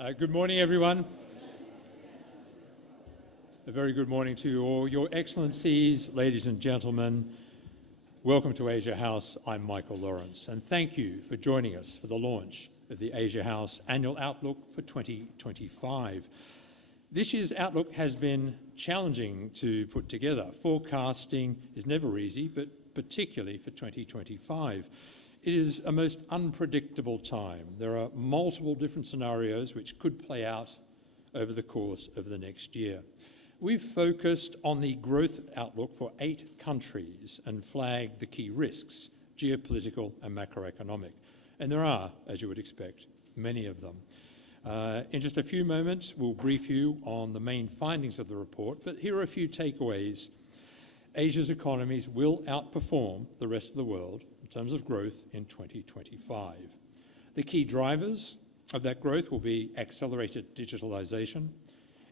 Good morning, everyone. A very good morning to you all. Your Excellencies, ladies and gentlemen, welcome to Asia House. I'm Michael Lawrence, and thank you for joining us for the launch of the Asia House Annual Outlook for 2025. This year's Outlook has been challenging to put together. Forecasting is never easy, but particularly for 2025. It is a most unpredictable time. There are multiple different scenarios which could play out over the course of the next year. We've focused on the growth outlook for 8 countries and flagged the key risks, geopolitical and macroeconomic. And there are, as you would expect, many of them. In just a few moments, we'll brief you on the main findings of the report, but here are a few takeaways. Asia's economies will outperform the rest of the world in terms of growth in 2025. The key drivers of that growth will be accelerated digitalisation,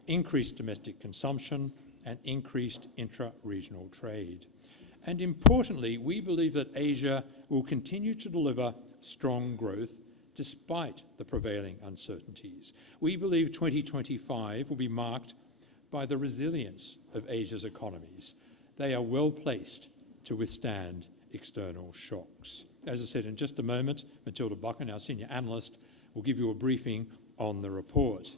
increased domestic consumption, and increased intra-regional trade. And importantly, we believe that Asia will continue to deliver strong growth despite the prevailing uncertainties. We believe 2025 will be marked by the resilience of Asia's economies. They are well placed to withstand external shocks. As I said, in just a moment, Matilda Buchan, our senior analyst, will give you a briefing on the report.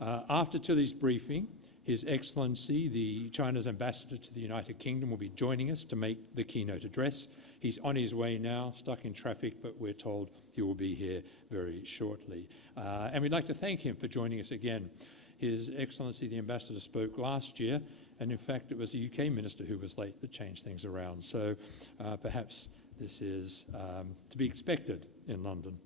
After Tilly's briefing, His Excellency, the China's ambassador to the United Kingdom, will be joining us to make the keynote address. He's on his way now, stuck in traffic, but we're told he will be here very shortly. And we'd like to thank him for joining us again. His Excellency, the ambassador, spoke last year, and in fact, it was the UK minister who was late that changed things around. So perhaps this is to be expected in London.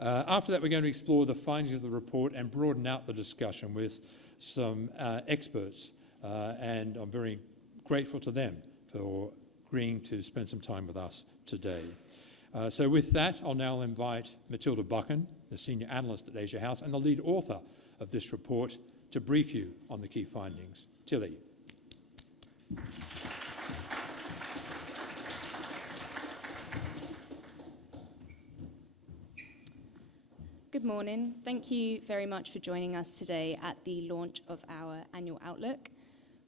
After that, we're going to explore the findings of the report and broaden out the discussion with some experts. And I'm very grateful to them for agreeing to spend some time with us today. So with that, I'll now invite Matilda Buchan, the senior analyst at Asia House and the lead author of this report, to brief you on the key findings. Tilly. Good morning. Thank you very much for joining us today at the launch of our annual Outlook.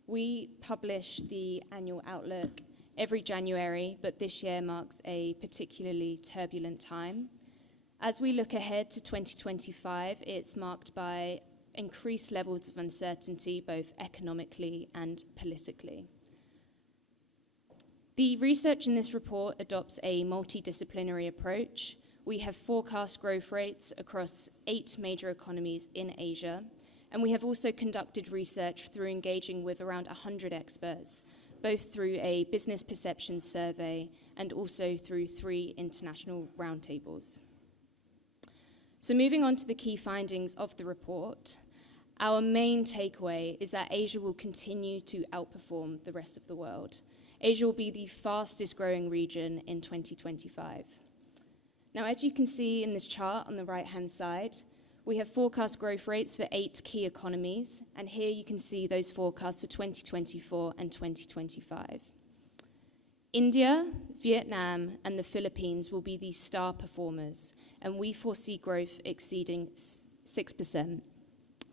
We publish the annual Outlook every January, but this year marks a particularly turbulent time. As we look ahead to 2025, it's marked by increased levels of uncertainty, both economically and politically. The research in this report adopts a multidisciplinary approach. We have forecast growth rates across 8 major economies in Asia, and we have also conducted research through engaging with around 100 experts, both through a business perception survey and also through 3 international roundtables. So moving on to the key findings of the report, our main takeaway is that Asia will continue to outperform the rest of the world. Asia will be the fastest growing region in 2025. Now, as you can see in this chart on the right-hand side, we have forecast growth rates for 8 key economies, and here you can see those forecasts for 2024 and 2025. India, Vietnam, and the Philippines will be the star performers, and we foresee growth exceeding 6%.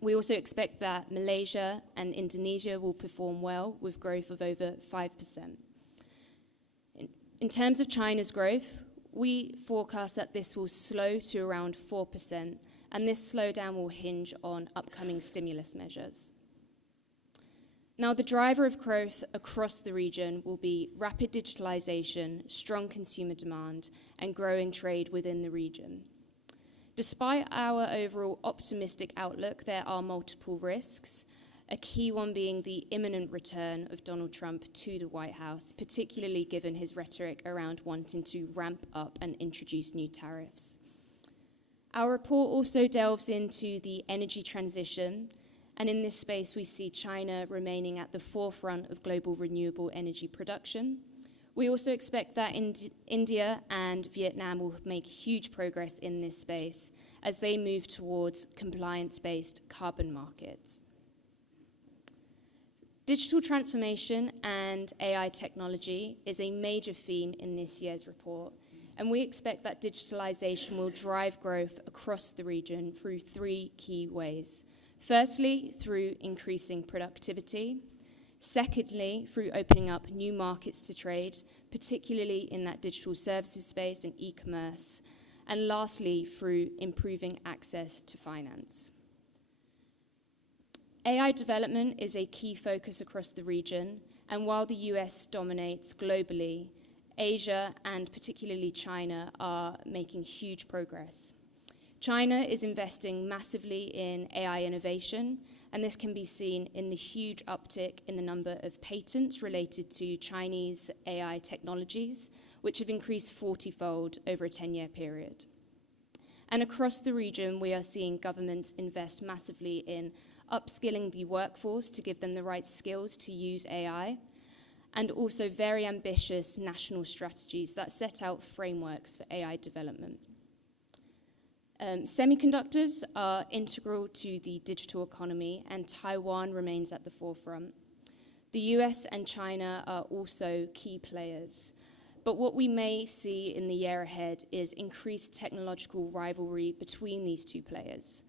We also expect that Malaysia and Indonesia will perform well with growth of over 5%. In terms of China's growth, we forecast that this will slow to around 4%, and this slowdown will hinge on upcoming stimulus measures. Now, the driver of growth across the region will be rapid digitalisation, strong consumer demand, and growing trade within the region. Despite our overall optimistic outlook, there are multiple risks, a key one being the imminent return of Donald Trump to the White House, particularly given his rhetoric around wanting to ramp up and introduce new tariffs. Our report also delves into the energy transition, and in this space we see China remaining at the forefront of global renewable energy production. We also expect that India and Vietnam will make huge progress in this space as they move towards compliance-based carbon markets. Digital transformation and AI technology is a major theme in this year's report, And we expect that digitalisation will drive growth across the region through three key ways. Firstly, through increasing productivity. Secondly, through opening up new markets to trade, particularly in that digital services space and e-commerce. And lastly, through improving access to finance. AI development is a key focus across the region, and while the US dominates globally, Asia and particularly China are making huge progress. China is investing massively in AI innovation, and this can be seen in the huge uptick in the number of patents related to Chinese AI technologies, which have increased 40-fold over a 10-year period. And across the region, we are seeing governments invest massively in upskilling the workforce to give them the right skills to use AI, and also very ambitious national strategies that set out frameworks for AI development. Semiconductors are integral to the digital economy, and Taiwan remains at the forefront. The US and China are also key players. But what we may see in the year ahead is increased technological rivalry between these two players.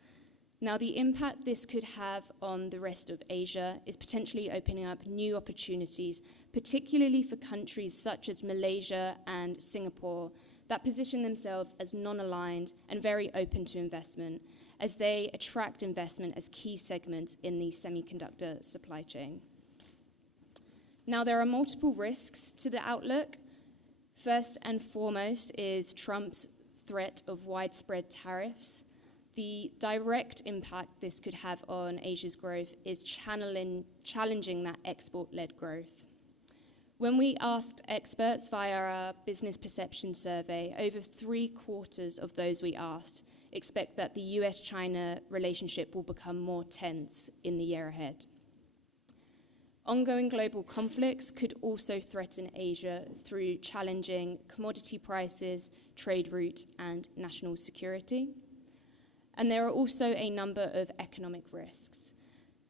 Now, the impact this could have on the rest of Asia is potentially opening up new opportunities, particularly for countries such as Malaysia and Singapore, that position themselves as non-aligned and very open to investment, as they attract investment as key segments in the semiconductor supply chain. Now, there are multiple risks to the outlook. First and foremost is Trump's threat of widespread tariffs. The direct impact this could have on Asia's growth is challenging that export-led growth. When we asked experts via our business perception survey, over 3/4 of those we asked expect that the US-China relationship will become more tense in the year ahead. Ongoing global conflicts could also threaten Asia through challenging commodity prices, trade routes, and national security. And there are also a number of economic risks.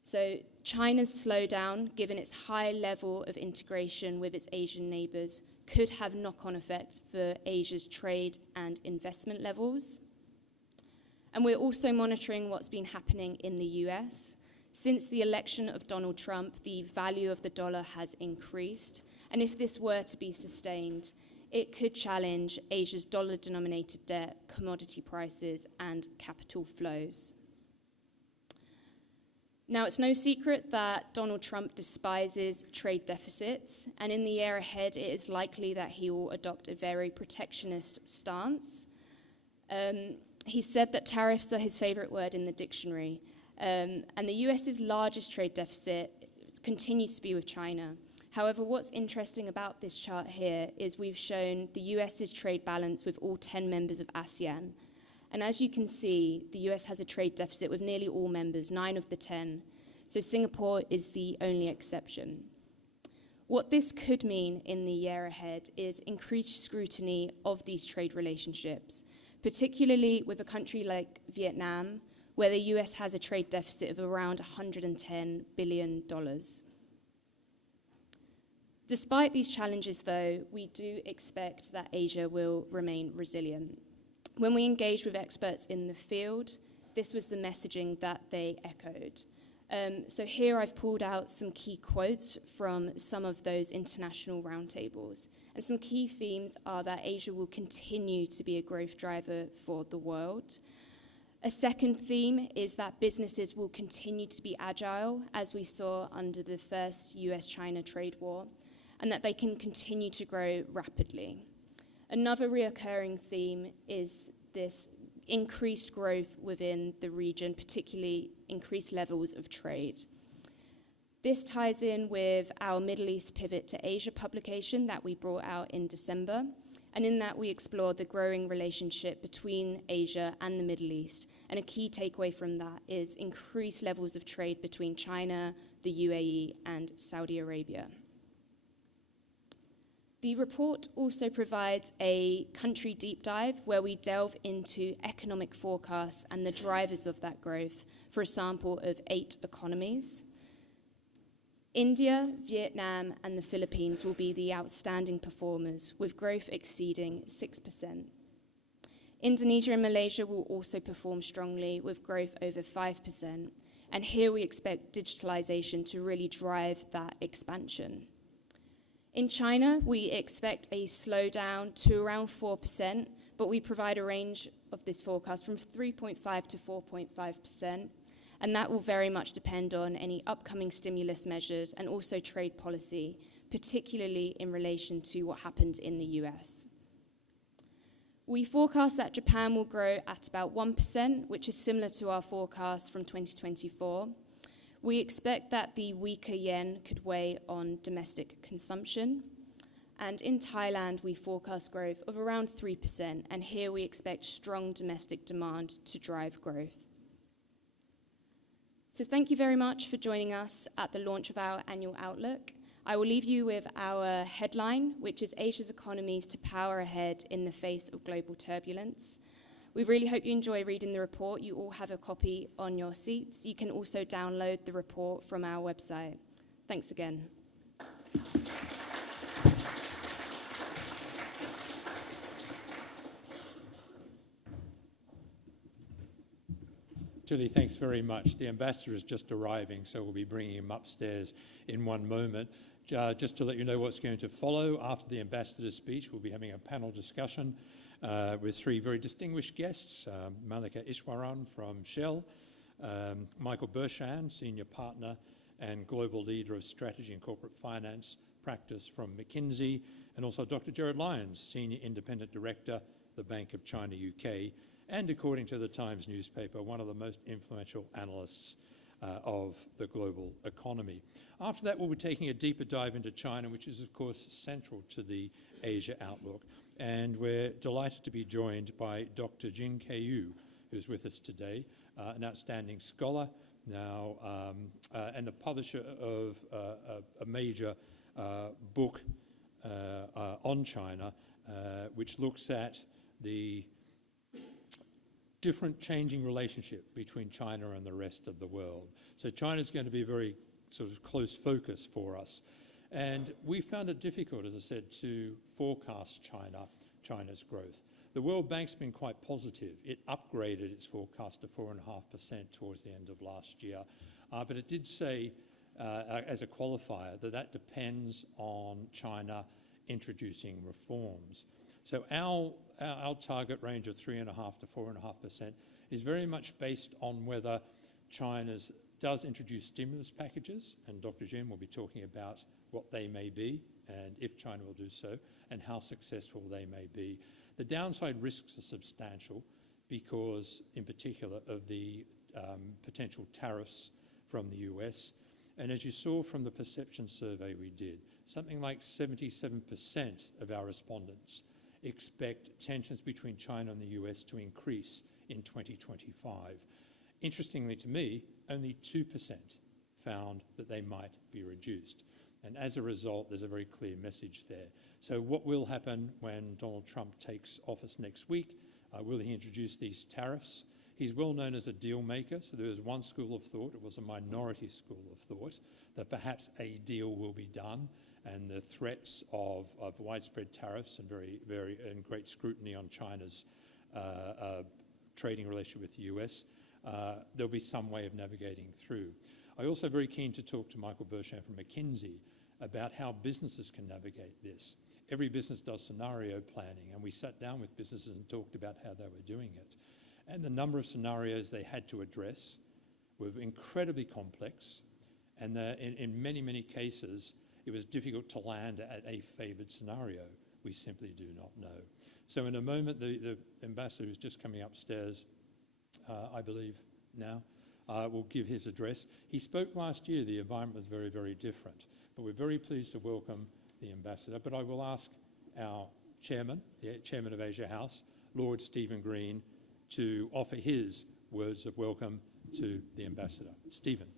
So China's slowdown, given its high level of integration with its Asian neighbours, could have knock-on effects for Asia's trade and investment levels. And we're also monitoring what's been happening in the US. Since the election of Donald Trump, the value of the dollar has increased. And if this were to be sustained, it could challenge Asia's dollar-denominated debt, commodity prices, and capital flows. Now, it's no secret that Donald Trump despises trade deficits, and in the year ahead, it is likely that he will adopt a very protectionist stance. He said that tariffs are his favorite word in the dictionary, and the US's largest trade deficit continues to be with China. However, what's interesting about this chart here is we've shown the US's trade balance with all 10 members of ASEAN. And as you can see, the US has a trade deficit with nearly all members, 9 of the 10. So Singapore is the only exception. What this could mean in the year ahead is increased scrutiny of these trade relationships, particularly with a country like Vietnam, where the US has a trade deficit of around $110 billion. Despite these challenges, though, we do expect that Asia will remain resilient. When we engaged with experts in the field, this was the messaging that they echoed. So here I've pulled out some key quotes from some of those international roundtables. And some key themes are that Asia will continue to be a growth driver for the world. A second theme is that businesses will continue to be agile, as we saw under the first US-China trade war, and that they can continue to grow rapidly. Another reoccurring theme is this increased growth within the region, particularly increased levels of trade. This ties in with our Middle East Pivot to Asia publication that we brought out in December, and in that we explored the growing relationship between Asia and the Middle East. And a key takeaway from that is increased levels of trade between China, the UAE, and Saudi Arabia. The report also provides a country deep dive where we delve into economic forecasts and the drivers of that growth for a sample of 8 economies. India, Vietnam, and the Philippines will be the outstanding performers, with growth exceeding 6%. Indonesia and Malaysia will also perform strongly, with growth over 5%. And here we expect digitalisation to really drive that expansion. In China, we expect a slowdown to around 4%, but we provide a range of this forecast from 3.5 to 4.5%. And that will very much depend on any upcoming stimulus measures and also trade policy, particularly in relation to what happens in the US. We forecast that Japan will grow at about 1%, which is similar to our forecast from 2024. We expect that the weaker yen could weigh on domestic consumption. And in Thailand, we forecast growth of around 3%, and here we expect strong domestic demand to drive growth. So thank you very much for joining us at the launch of our annual Outlook. I will leave you with our headline, which is Asia's economies to power ahead in the face of global turbulence. We really hope you enjoy reading the report. You all have a copy on your seats. You can also download the report from our website. Thanks again. Julie, thanks very much. The ambassador is just arriving, so we'll be bringing him upstairs in one moment. Just to let you know what's going to follow, after the ambassador's speech, we'll be having a panel discussion with three very distinguished guests, Malika Iswaran from Shell, Michael Bershand, Senior Partner and Global Leader of Strategy and Corporate Finance Practice from McKinsey, and also Dr. Jared Lyons, Senior Independent Director, the Bank of China UK, and according to the Times newspaper, one of the most influential analysts of the global economy. After that, we'll be taking a deeper dive into China, which is, of course, central to the Asia Outlook. And we're delighted to be joined by Dr. Jing Yu, who's with us today, an outstanding scholar now and the publisher of a major book on China, which looks at the different changing relationship between China and the rest of the world. So China's going to be a very sort of close focus for us. And we found it difficult, as I said, to forecast China's growth. The World Bank's been quite positive. It upgraded its forecast to 4.5% towards the end of last year. But it did say, as a qualifier, that depends on China introducing reforms. So our target range of 3.5% to 4.5% is very much based on whether China does introduce stimulus packages, and Dr. Jin will be talking about what they may be, and if China will do so, and how successful they may be. The downside risks are substantial because, in particular, of the potential tariffs from the US. And as you saw from the perception survey we did, something like 77% of our respondents expect tensions between China and the US to increase in 2025. Interestingly to me, only 2% found that they might be reduced. And as a result, there's a very clear message there. So what will happen when Donald Trump takes office next week? Will he introduce these tariffs? He's well known as a deal maker, so there was one school of thought, it was a minority school of thought, that perhaps a deal will be done, and the threats of widespread tariffs and and great scrutiny on China's trading relationship with the US, there'll be some way of navigating through. I'm also very keen to talk to Michael Bershand from McKinsey about how businesses can navigate this. Every business does scenario planning, and we sat down with businesses and talked about how they were doing it. And the number of scenarios they had to address were incredibly complex, and in many, many cases, it was difficult to land at a favoured scenario. We simply do not know. So in a moment, the ambassador who's just coming upstairs, I believe now, will give his address. He spoke last year. The environment was very, very different. But we're very pleased to welcome the ambassador. But I will ask our chairman, the chairman of Asia House, Lord Stephen Green, to offer his words of welcome to the ambassador. Stephen.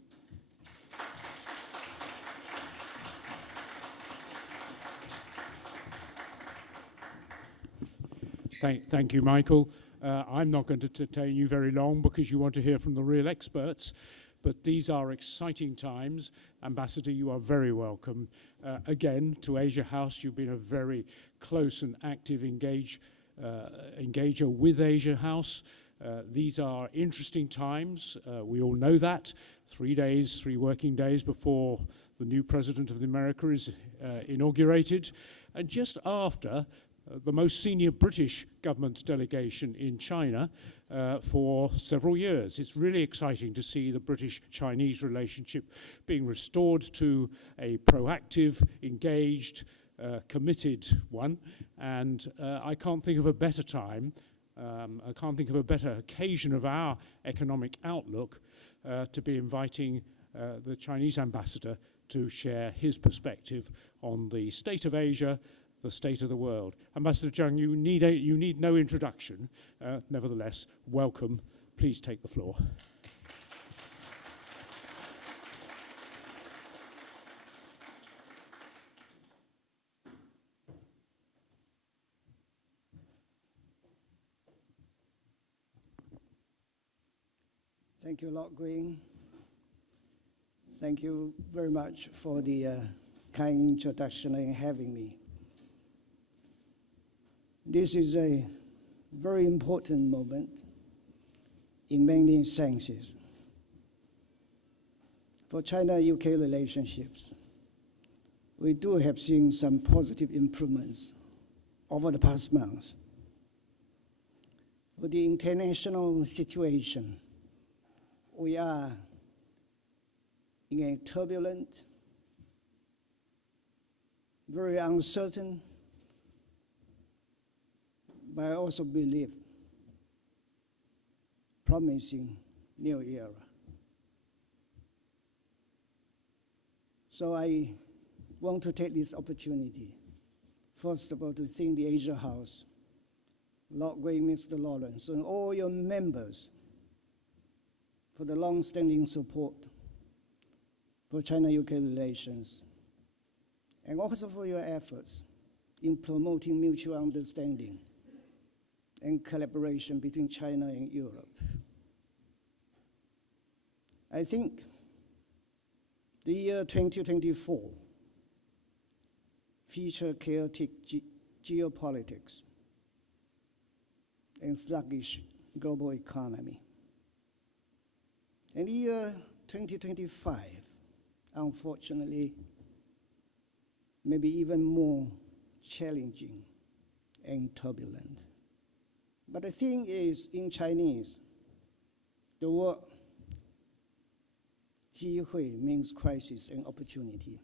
Thank you, Michael. I'm not going to detain you very long because you want to hear from the real experts. but these are exciting times. Ambassador, you are very welcome. Again, to Asia House, you've been a very close and active engager with Asia House. These are interesting times. We all know that. 3 working days before the new president of America is inaugurated, and just after the most senior British government delegation in China for several years. It's really exciting to see the British-Chinese relationship being restored to a proactive, engaged, committed one. And I can't think of a better time, I can't think of a better occasion of our economic outlook to be inviting the Chinese ambassador to share his perspective on the state of Asia, the state of the world. Ambassador Zhang, you need no introduction. Nevertheless, welcome. Please take the floor. Thank you, Lord Green. Thank you very much for the kind introduction and having me. This is a very important moment in many senses. For China-UK relationships, we do have seen some positive improvements over the past months. For the international situation, we are in a turbulent, very uncertain, but I also believe promising new era. So I want to take this opportunity, first of all, to thank the Asia House, Lord Green, Mr. Lawrence, and all your members for the long-standing support for China-UK relations, and also for your efforts in promoting mutual understanding and collaboration between China and Europe. I think the year 2024 featured chaotic geopolitics and sluggish global economy. And the year 2025, unfortunately, may be even more challenging and turbulent. But the thing is, in Chinese, the word 机会 means crisis and opportunity.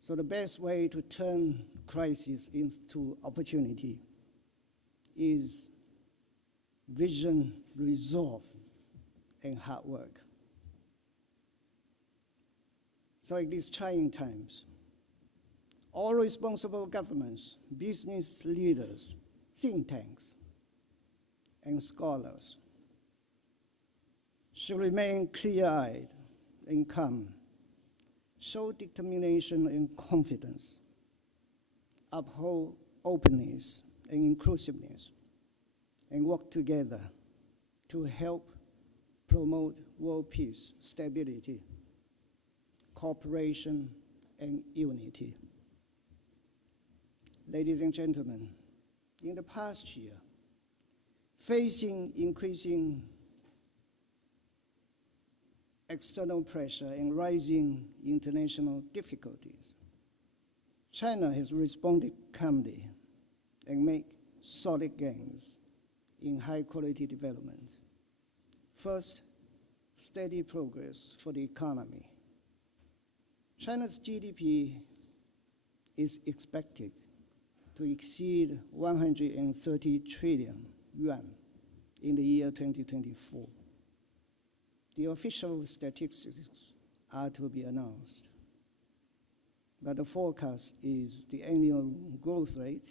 So the best way to turn crisis into opportunity is vision, resolve, and hard work. So in these trying times, all responsible governments, business leaders, think tanks, and scholars should remain clear-eyed and calm, show determination and confidence, uphold openness and inclusiveness, and work together to help promote world peace, stability, cooperation, and unity. Ladies and gentlemen, in the past year, facing increasing external pressure and rising international difficulties, China has responded calmly and made solid gains in high-quality development. First, steady progress for the economy. China's GDP is expected to exceed 130 trillion yuan in the year 2024. The official statistics are to be announced, but the forecast is the annual growth rate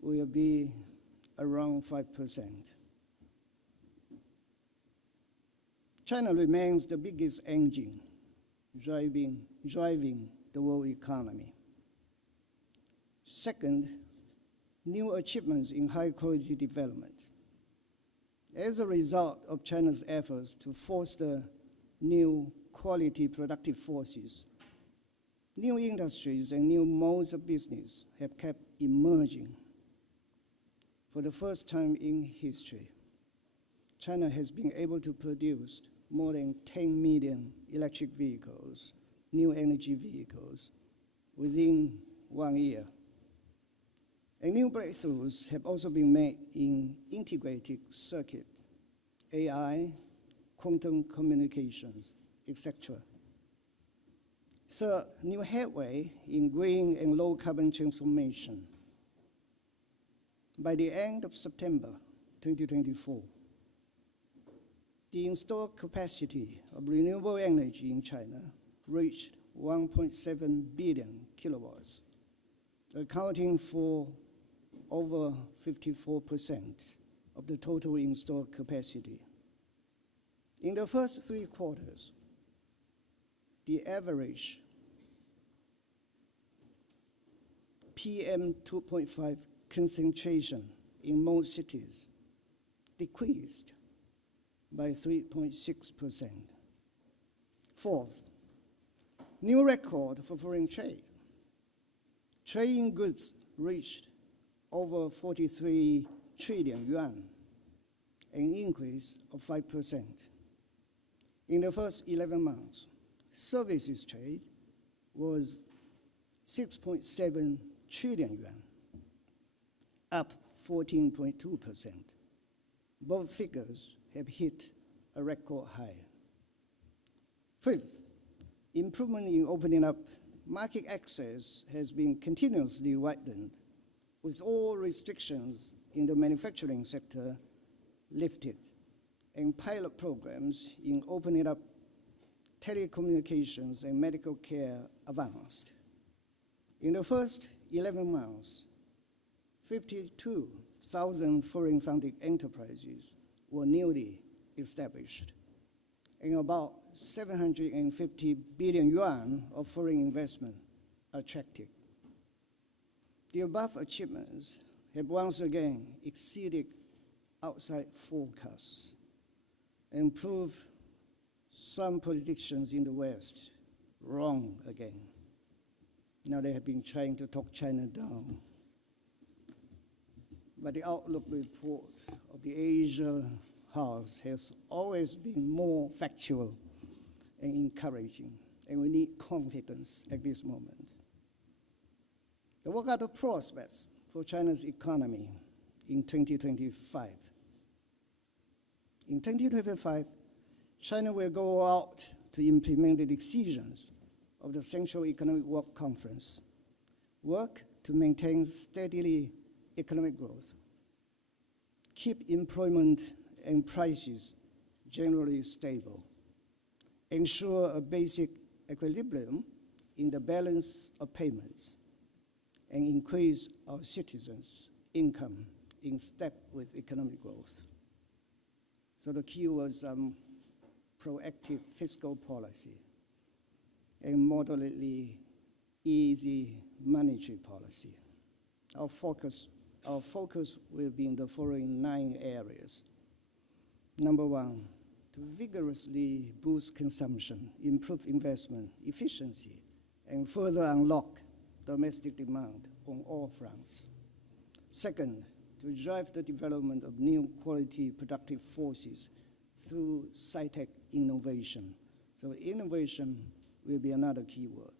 will be around 5%. China remains the biggest engine driving the world economy. Second, new achievements in high-quality development. As a result of China's efforts to foster new quality productive forces, new industries and new modes of business have kept emerging. For the first time in history, China has been able to produce more than 10 million electric vehicles, new energy vehicles, within 1 year. And new breakthroughs have also been made in integrated circuit, AI, quantum communications, etc. Third, new headway in green and low carbon transformation. By the end of September 2024, the installed capacity of renewable energy in China reached 1.7 billion kilowatts, accounting for over 54% of the total installed capacity. In the first 3 quarters, the average PM 2.5 concentration in most cities decreased by 3.6%. Fourth, new record for foreign trade. Trade in goods reached over 43 trillion yuan, an increase of 5%. In the first 11 months, services trade was 6.7 trillion yuan, up 14.2%. Both figures have hit a record high. Fifth, improvement in opening up. Market access has been continuously widened, with all restrictions in the manufacturing sector lifted, and pilot programs in opening up telecommunications and medical care advanced. In the first 11 months, 52,000 foreign-funded enterprises were newly established, and about 750 billion yuan of foreign investment attracted. The above achievements have once again exceeded outside forecasts and proved some politicians in the West wrong again. Now they have been trying to talk China down. But the outlook report of the Asia House has always been more factual and encouraging, and we need confidence at this moment. What are the prospects for China's economy in 2025? In 2025, China will go out to implement the decisions of the Central Economic Work Conference, work to maintain steadily economic growth, keep employment and prices generally stable, ensure a basic equilibrium in the balance of payments, and increase our citizens' income in step with economic growth. So the key was proactive fiscal policy and moderately easy monetary policy. Our focus will be in the following 9 areas. Number 1, to vigorously boost consumption, improve investment efficiency, and further unlock domestic demand on all fronts. Second, to drive the development of new quality productive forces through sci-tech innovation. So innovation will be another key word.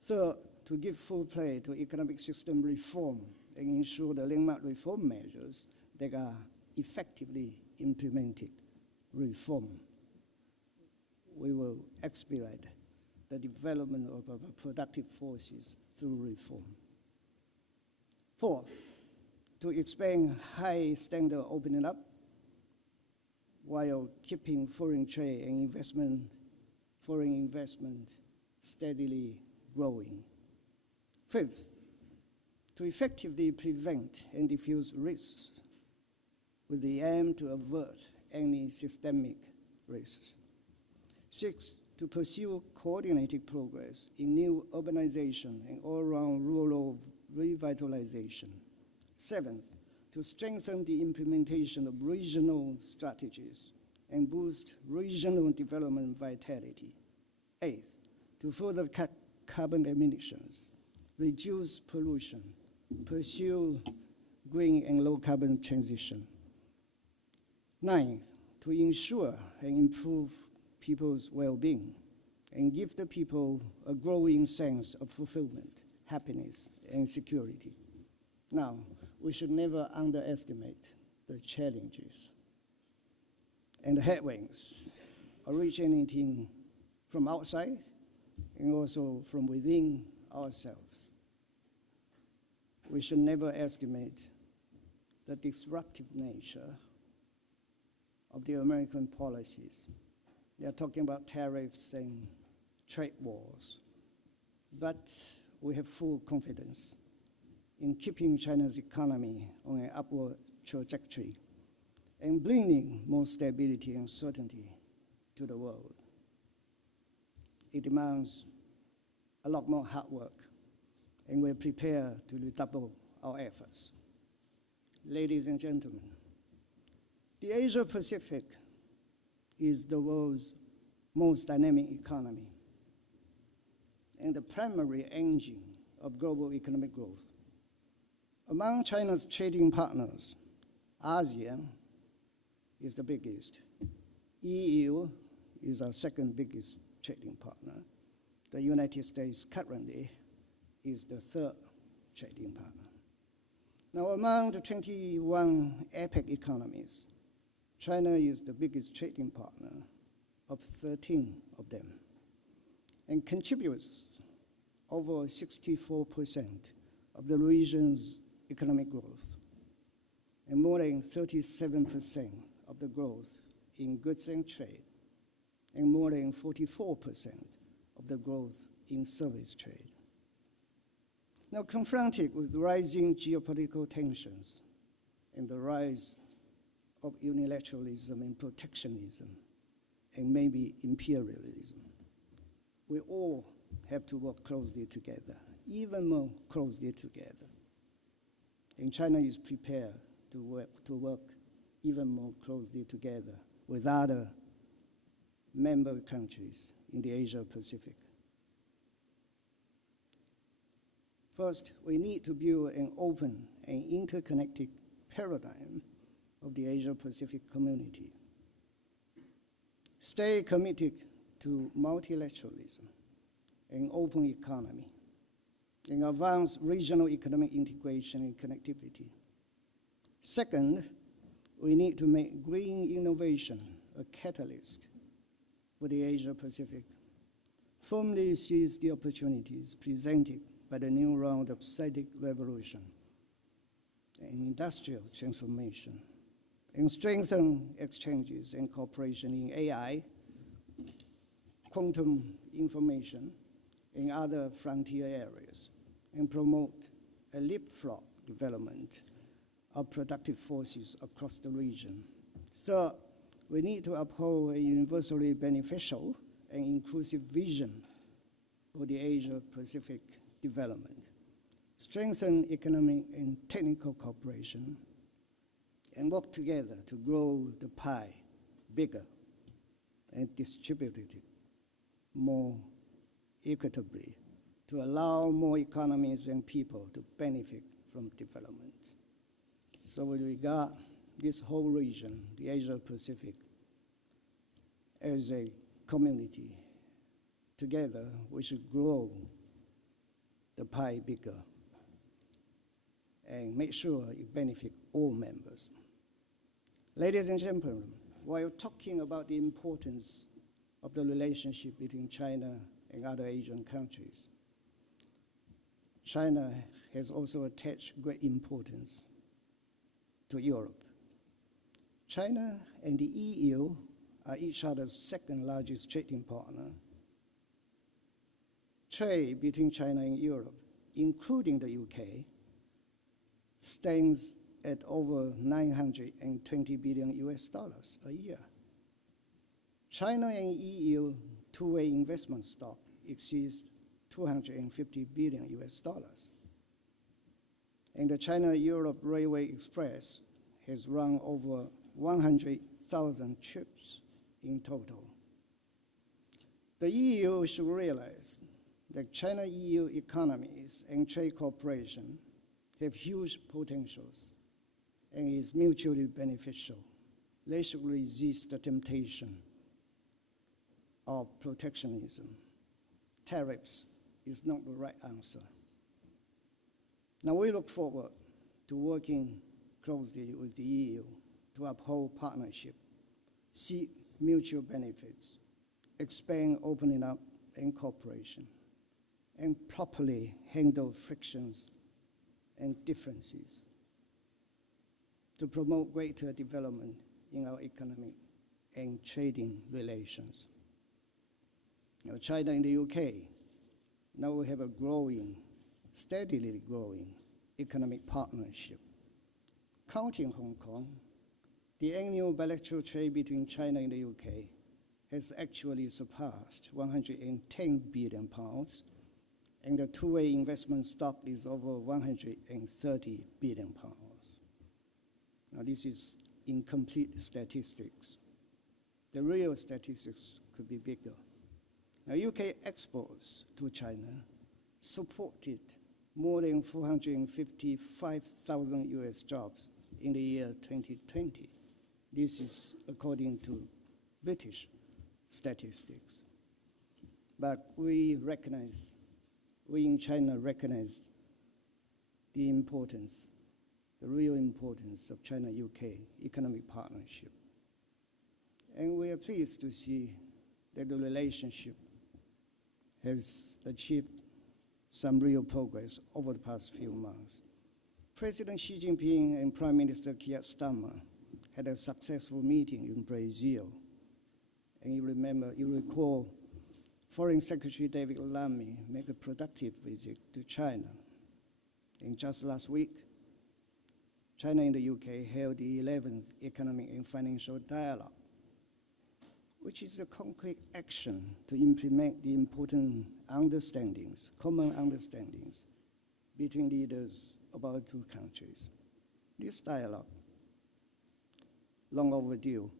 Third, to give full play to economic system reform and ensure the landmark reform measures that are effectively implemented. Reform. We will expedite the development of our productive forces through reform. Fourth, to expand high standard opening up while keeping foreign trade and foreign investment steadily growing. Fifth, to effectively prevent and diffuse risks with the aim to avert any systemic risks. Sixth, to pursue coordinated progress in new urbanization and all-round rural revitalization. Seventh, to strengthen the implementation of regional strategies and boost regional development vitality. Eighth, to further cut carbon emissions, reduce pollution, pursue green and low carbon transition. Ninth, to ensure and improve people's well-being and give the people a growing sense of fulfillment, happiness, and security. Now, we should never underestimate the challenges and the headwinds originating from outside and also from within ourselves. We should never estimate the disruptive nature of the American policies. They are talking about tariffs and trade wars. But we have full confidence in keeping China's economy on an upward trajectory and bringing more stability and certainty to the world. It demands a lot more hard work, and we're prepared to redouble our efforts. Ladies and gentlemen, the Asia-Pacific is the world's most dynamic economy and the primary engine of global economic growth. Among China's trading partners, ASEAN is the biggest. EU is our second biggest trading partner. The United States currently is the third trading partner. Now, among the 21 APEC economies, China is the biggest trading partner of 13 of them and contributes over 64% of the region's economic growth and more than 37% of the growth in goods and trade and more than 44% of the growth in service trade. Now, confronted with rising geopolitical tensions and the rise of unilateralism and protectionism and maybe imperialism, we all have to work closely together, even more closely together. And China is prepared to work even more closely together with other member countries in the Asia-Pacific. First, we need to build an open and interconnected paradigm of the Asia-Pacific community. Stay committed to multilateralism and open economy and advance regional economic integration and connectivity. Second, we need to make green innovation a catalyst for the Asia-Pacific, firmly seize the opportunities presented by the new round of scientific revolution and industrial transformation, and strengthen exchanges and cooperation in AI, quantum information, and other frontier areas, and promote a leapfrog development of productive forces across the region. Third, we need to uphold a universally beneficial and inclusive vision for the Asia-Pacific development, strengthen economic and technical cooperation, and work together to grow the pie bigger and distribute it more equitably to allow more economies and people to benefit from development. So we regard this whole region, the Asia-Pacific, as a community. Together, we should grow the pie bigger and make sure it benefits all members. Ladies and gentlemen, while talking about the importance of the relationship between China and other Asian countries, China has also attached great importance to Europe. China and the EU are each other's second largest trading partner. Trade between China and Europe, including the UK, stands at over $920 billion a year. China and EU two-way investment stock exceeds $250 billion. And the China-Europe Railway Express has run over 100,000 trips in total. The EU should realize that China-EU economies and trade cooperation have huge potentials and is mutually beneficial. They should resist the temptation of protectionism. Tariffs is not the right answer. Now we look forward to working closely with the EU to uphold partnership, seek mutual benefits, expand opening up and cooperation, and properly handle frictions and differences to promote greater development in our economic and trading relations. Now, China and the UK, now we have a steadily growing economic partnership. Counting Hong Kong, the annual bilateral trade between China and the UK has actually surpassed £110 billion, and the two-way investment stock is over £130 billion. Now, this is incomplete statistics. The real statistics could be bigger. Now, UK exports to China supported more than 455,000 US jobs in the year 2020. This is according to British statistics. But we in China recognize the importance, the real importance of China-UK economic partnership. And we are pleased to see that the relationship has achieved some real progress over the past few months. President Xi Jinping and Prime Minister Keir Starmer had a successful meeting in Brazil. And you recall, Foreign Secretary David Lammy made a productive visit to China. And just last week, China and the UK held the 11th Economic and Financial Dialogue, which is a concrete action to implement the important understandings, common understandings between leaders of our two countries. This dialogue, long overdue,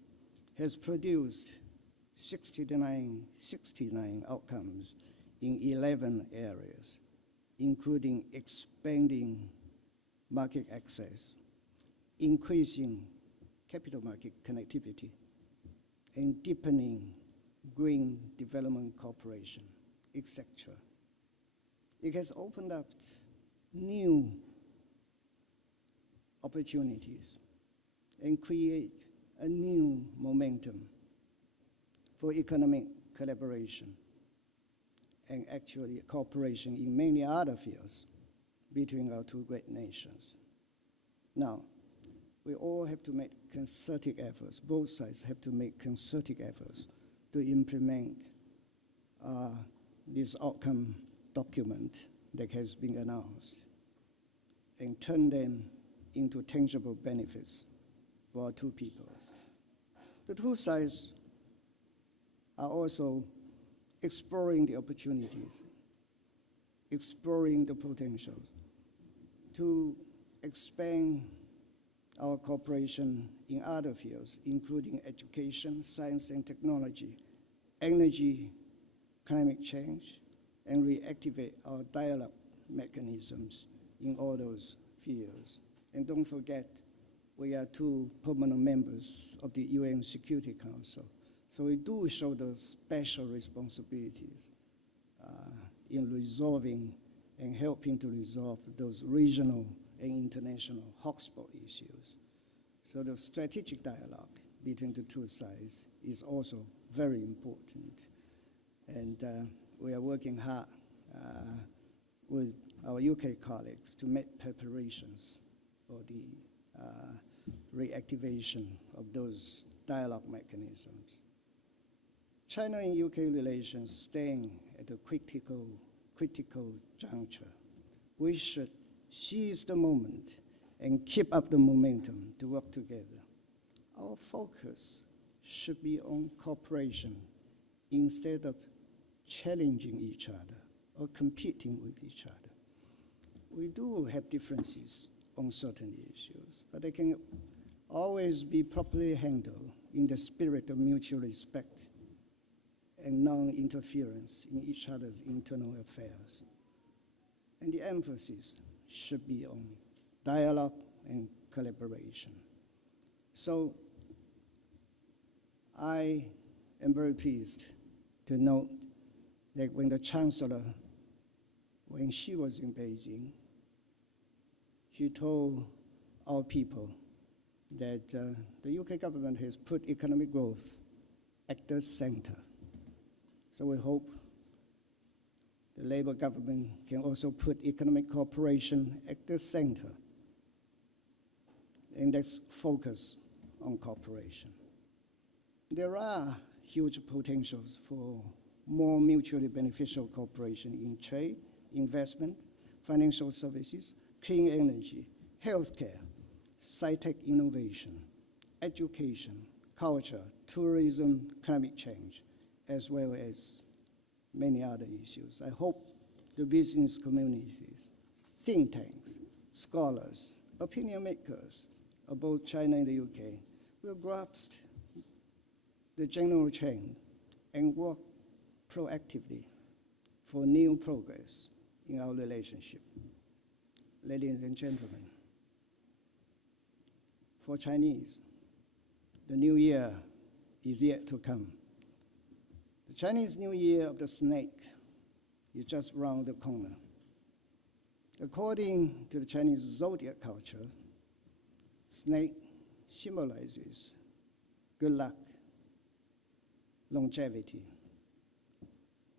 has produced 69 outcomes in 11 areas, including expanding market access, increasing capital market connectivity, and deepening green development cooperation, etc. It has opened up new opportunities and create a new momentum for economic collaboration and actually cooperation in many other fields between our two great nations. Now, we all have to make concerted efforts, both sides have to make concerted efforts to implement this outcome document that has been announced and turn them into tangible benefits for our two peoples. The two sides are also exploring the opportunities, exploring the potentials to expand our cooperation in other fields, including education, science and technology, energy, climate change, and reactivate our dialogue mechanisms in all those fields. And don't forget, we are two permanent members of the UN Security Council. So we do shoulder special responsibilities in resolving and helping to resolve those regional and international hotspot issues. So the strategic dialogue between the two sides is also very important. And we are working hard with our UK colleagues to make preparations for the reactivation of those dialogue mechanisms. China and UK relations staying at a critical juncture. We should seize the moment and keep up the momentum to work together. Our focus should be on cooperation instead of challenging each other or competing with each other. we do have differences on certain issues, but they can always be properly handled in the spirit of mutual respect and non-interference in each other's internal affairs. And the emphasis should be on dialogue and collaboration. So I am very pleased to note that when the Chancellor, when she was in Beijing, she told our people that the UK government has put economic growth at the center. So we hope the Labour government can also put economic cooperation at the center. And let's focus on cooperation. There are huge potentials for more mutually beneficial cooperation in trade, investment, financial services, clean energy, healthcare, sci-tech innovation, education, culture, tourism, climate change, as well as many other issues. I hope the business communities, think tanks, scholars, opinion makers of both China and the UK will grasp the general trend and work proactively for new progress in our relationship. Ladies and gentlemen, for Chinese, the new year is yet to come. The Chinese New Year of the snake is just around the corner. According to the Chinese zodiac culture, snake symbolizes good luck, longevity,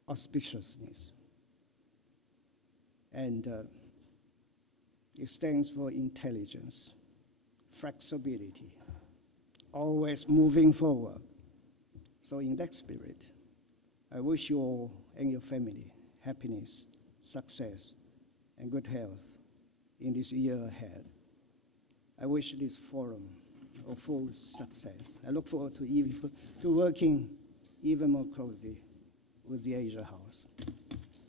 auspiciousness, and it stands for intelligence, flexibility, always moving forward. So in that spirit, I wish you all and your family happiness, success, and good health in this year ahead. I wish this forum a full success. I look forward to working even more closely with the Asia House.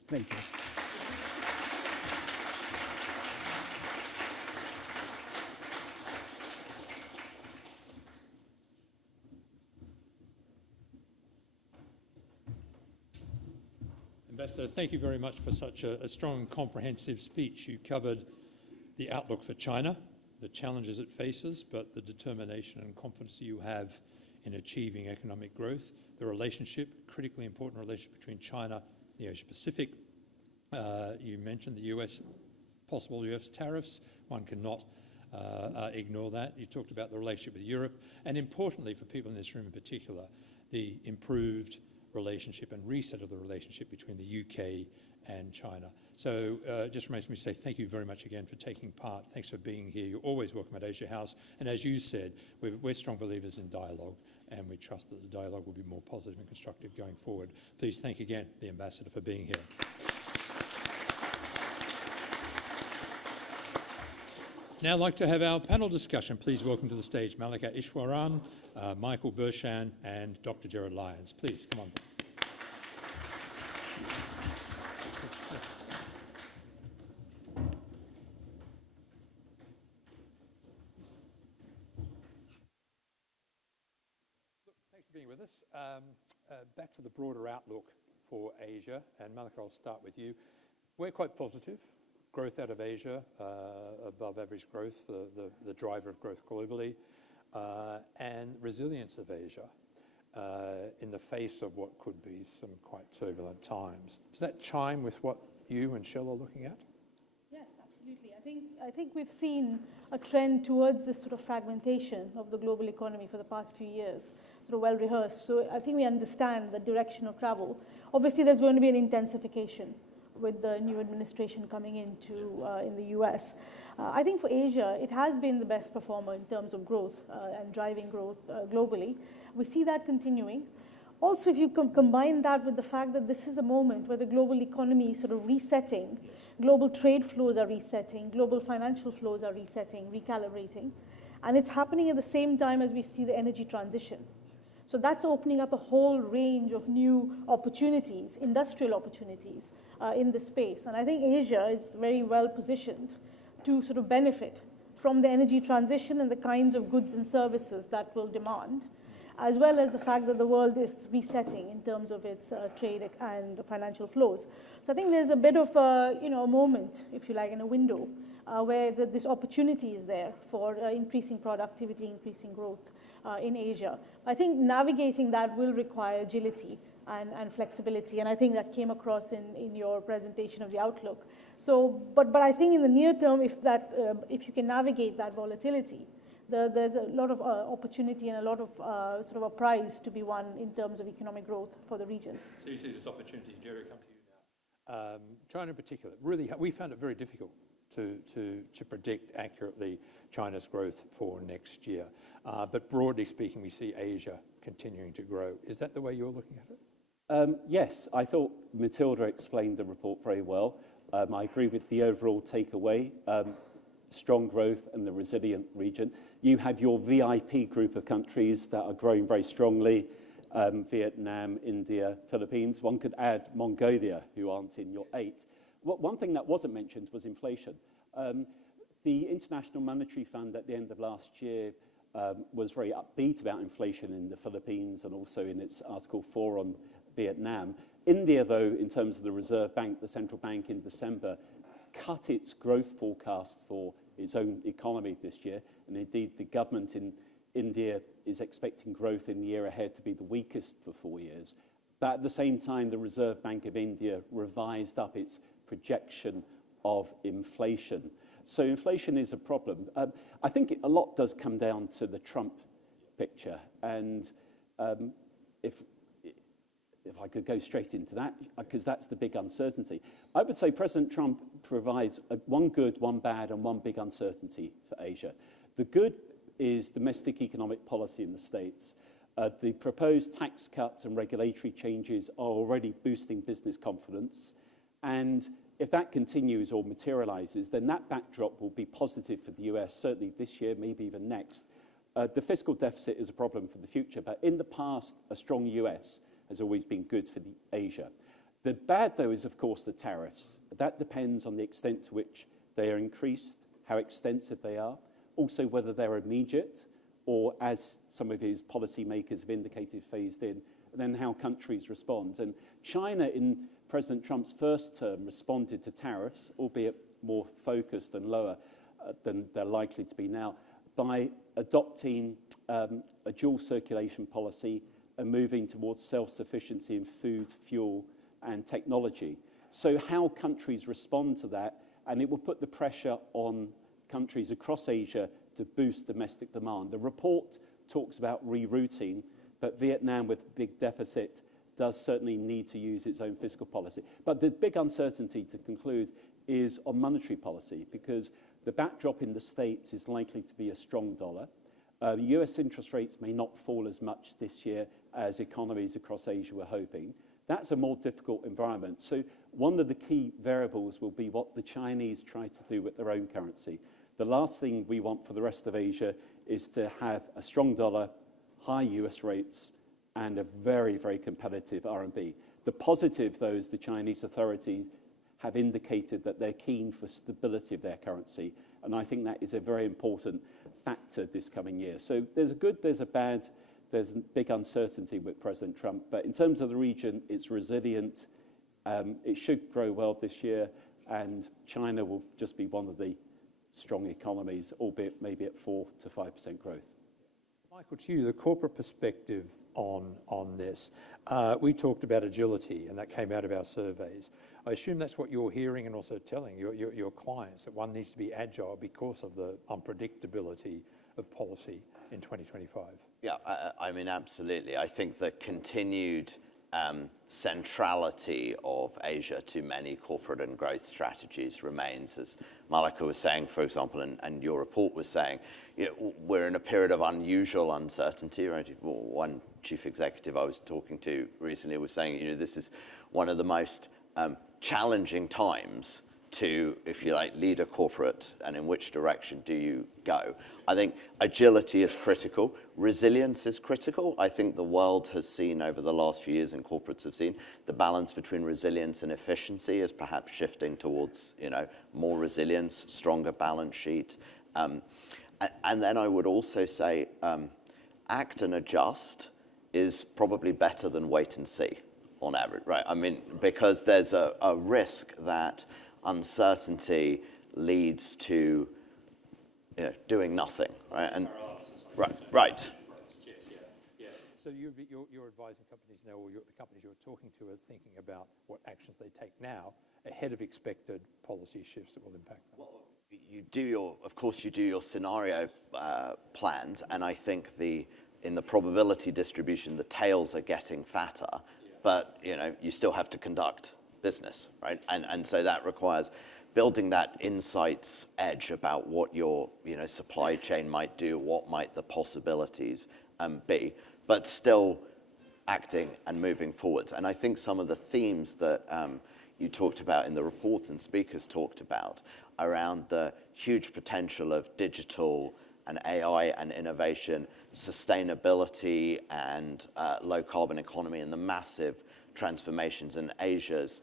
Thank you. Ambassador, thank you very much for such a strong, comprehensive speech. You covered the outlook for China, the challenges it faces, but the determination and confidence you have in achieving economic growth, the relationship, critically important relationship between China and the Asia-Pacific. You mentioned the possible US tariffs. One cannot ignore that. You talked about the relationship with Europe, and importantly for people in this room in particular, the improved relationship and reset of the relationship between the UK and China. So just remains me to say thank you very much again for taking part. Thanks for being here. You're always welcome at Asia House. And as you said, we're strong believers in dialogue, and we trust that the dialogue will be more positive and constructive going forward. Please thank again the Ambassador for being here. Now I'd like to have our panel discussion. Please welcome to the stage Malika Ishwaran, Michael Bershan, and Dr. Gerard Lyons. Please, come on. Thanks for being with us. Back to the broader outlook for Asia, and Malika, I'll start with you. We're quite positive. Growth out of Asia, above average growth, the driver of growth globally, and resilience of Asia in the face of what could be some quite turbulent times. Does that chime with what you and Shell are looking at? Yes, absolutely. I think we've seen a trend towards this sort of fragmentation of the global economy for the past few years, sort of well rehearsed. So I think we understand the direction of travel. Obviously, there's going to be an intensification with the new administration coming into in the US. I think for Asia, it has been the best performer in terms of growth and driving growth globally. We see that continuing. Also, if you combine that with the fact that this is a moment where the global economy is sort of resetting, global trade flows are resetting, global financial flows are resetting, recalibrating, and it's happening at the same time as we see the energy transition. So that's opening up a whole range of new opportunities, industrial opportunities, in this space. And I think Asia is very well positioned to sort of benefit from the energy transition and the kinds of goods and services that will demand, as well as the fact that the world is resetting in terms of its trade and financial flows. So I think there's a bit of a moment, if you like, in a window where this opportunity is there for increasing productivity, increasing growth in Asia. I think navigating that will require agility and flexibility, and I think that came across in your presentation of the outlook. So, but I think in the near term, if you can navigate that volatility, there's a lot of opportunity and a lot of sort of a prize to be won in terms of economic growth for the region. So you see this opportunity, Jerry, come to you now. China in particular, really, we found it very difficult to predict accurately China's growth for next year. But broadly speaking, we see Asia continuing to grow. Is that the way you're looking at it? Yes, I thought Matilda explained the report very well. I agree with the overall takeaway, strong growth and the resilient region. You have your VIP group of countries that are growing very strongly, Vietnam, India, Philippines. One could add Mongolia, who aren't in your 8. One thing that wasn't mentioned was inflation. The International Monetary Fund at the end of last year was very upbeat about inflation in the Philippines and also in its Article 4 on Vietnam. India, though, in terms of the Reserve Bank, the central bank in December, cut its growth forecast for its own economy this year. And indeed, the government in India is expecting growth in the year ahead to be the weakest for 4 years. But at the same time, the Reserve Bank of India revised up its projection of inflation. So inflation is a problem. I think a lot does come down to the Trump picture. And if I could go straight into that, because that's the big uncertainty. I would say President Trump provides one good, one bad, and one big uncertainty for Asia. The good is domestic economic policy in the States. The proposed tax cuts and regulatory changes are already boosting business confidence. And if that continues or materializes, then that backdrop will be positive for the US, certainly this year, maybe even next. The fiscal deficit is a problem for the future, but in the past, a strong US has always been good for Asia. The bad, though, is, of course, the tariffs. That depends on the extent to which they are increased, how extensive they are, also whether they're immediate or, as some of his policymakers have indicated, phased in, and then how countries respond. And China, in President Trump's first term, responded to tariffs, albeit more focused and lower than they're likely to be now, by adopting a dual circulation policy and moving towards self-sufficiency in food, fuel, and technology. So how countries respond to that, and it will put the pressure on countries across Asia to boost domestic demand. The report talks about rerouting, but Vietnam, with big deficit, does certainly need to use its own fiscal policy. But the big uncertainty, to conclude, is on monetary policy, because the backdrop in the States is likely to be a strong dollar. US interest rates may not fall as much this year as economies across Asia were hoping. That's a more difficult environment. So one of the key variables will be what the Chinese try to do with their own currency. The last thing we want for the rest of Asia is to have a strong dollar, high US rates, and a very, very competitive RMB. The positive, though, is the Chinese authorities have indicated that they're keen for stability of their currency. And I think that is a very important factor this coming year. So there's a good, there's a bad, there's big uncertainty with President Trump. But in terms of the region, it's resilient. It should grow well this year. And China will just be one of the strong economies, albeit maybe at 4 to 5% growth. Michael, to you, the corporate perspective on this. We talked about agility, and that came out of our surveys. I assume that's what you're hearing and also telling your clients, that one needs to be agile because of the unpredictability of policy in 2025. Yeah, I mean, absolutely. I think the continued centrality of Asia to many corporate and growth strategies remains, as Malika was saying, for example, and your report was saying, we're in a period of unusual uncertainty. Right? One chief executive I was talking to recently was saying, this is one of the most challenging times to, if you like, lead a corporate, and in which direction do you go? I think agility is critical. Resilience is critical. I think the world has seen over the last few years, and corporates have seen, the balance between resilience and efficiency is perhaps shifting towards, more resilience, stronger balance sheet. And then I would also say act and adjust is probably better than wait and see on average, right? I mean, because there's a risk that uncertainty leads to doing nothing, right? And right. Yes, yeah. So you're advising companies now, or the companies you're talking to are thinking about what actions they take now ahead of expected policy shifts that will impact them. Well, of course, you do your scenario plans, and I think in the probability distribution, the tails are getting fatter, but you still have to conduct business, right? And so that requires building that insights edge about what your supply chain might do, what might the possibilities be, but still acting and moving forwards. And I think some of the themes that you talked about in the report and speakers talked about around the huge potential of digital and AI and innovation, sustainability and low carbon economy, and the massive transformations in Asia's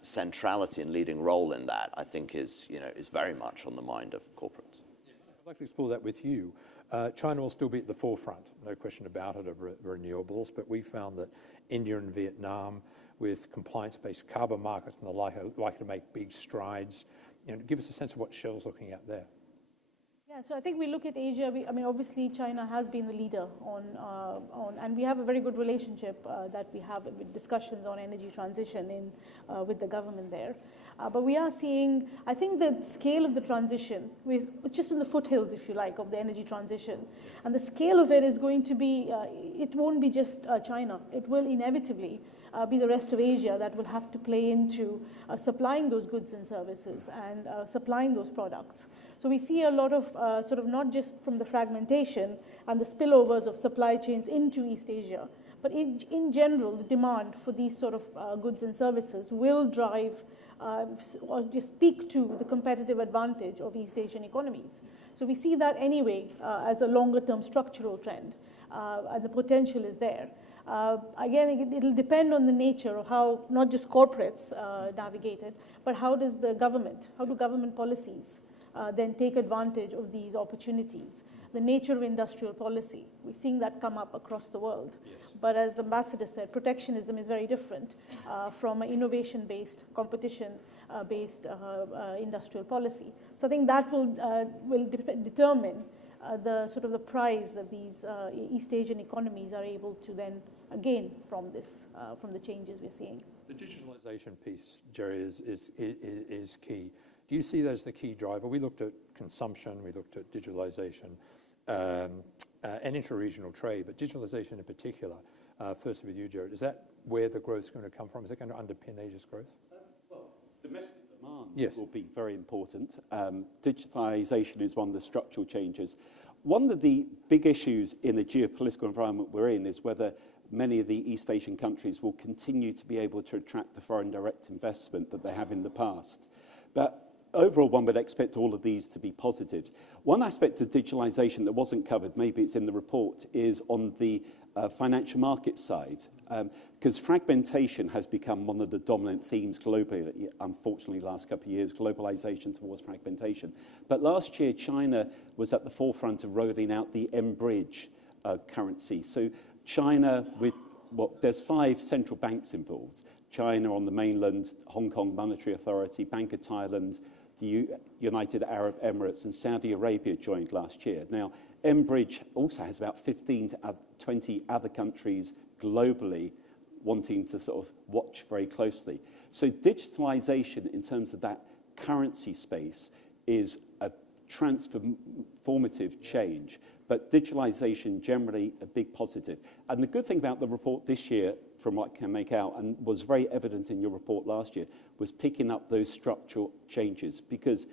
centrality and leading role in that, I think is very much on the mind of corporates. I'd like to explore that with you. China will still be at the forefront, no question about it, of renewables, but we found that India and Vietnam, with compliance-based carbon markets and the like, are likely to make big strides. Give us a sense of what Shell's looking at there. Yeah, so I think we look at Asia. Obviously, China has been the leader and we have a very good relationship that we have with discussions on energy transition with the government there. But we are seeing, I think, the scale of the transition, it's just in the foothills, if you like, of the energy transition. And the scale of it is going to be, it won't be just China. It will inevitably be the rest of Asia that will have to play into supplying those goods and services and supplying those products. So we see a lot of sort of not just from the fragmentation and the spillovers of supply chains into East Asia, but in general, the demand for these sort of goods and services will drive or just speak to the competitive advantage of East Asian economies. So we see that anyway as a longer-term structural trend, and the potential is there. Again, it'll depend on the nature of how not just corporates navigate it, but how do government policies then take advantage of these opportunities. The nature of industrial policy, we're seeing that come up across the world. Yes. But as the ambassador said, protectionism is very different from an innovation-based, competition-based industrial policy. So I think that will determine the sort of the prize that these East Asian economies are able to then gain from this, from the changes we're seeing. The digitalisation piece, Jerry, is key. Do you see that as the key driver? We looked at consumption, we looked at digitalisation and intra-regional trade, but digitalisation in particular, firstly with you, Jared, is that where the growth is going to come from? Is it going to underpin Asia's growth? Well, domestic demand yes. will be very important. Digitalisation is one of the structural changes. One of the big issues in the geopolitical environment we're in is whether many of the East Asian countries will continue to be able to attract the foreign direct investment that they have in the past. But overall, one would expect all of these to be positives. One aspect of digitalisation that wasn't covered, maybe it's in the report, is on the financial market side. Because fragmentation has become one of the dominant themes globally, unfortunately, last couple of years, globalisation towards fragmentation. But last year, China was at the forefront of rolling out the M-Bridge currency. So China, there's 5 central banks involved. China on the mainland, Hong Kong Monetary Authority, Bank of Thailand, the United Arab Emirates and Saudi Arabia joined last year. Now, M-Bridge also has about 15 to 20 other countries globally wanting to sort of watch very closely. So digitalisation in terms of that currency space is a transformative change, but digitalisation generally a big positive. And the good thing about the report this year, from what I can make out, and was very evident in your report last year, was picking up those structural changes, because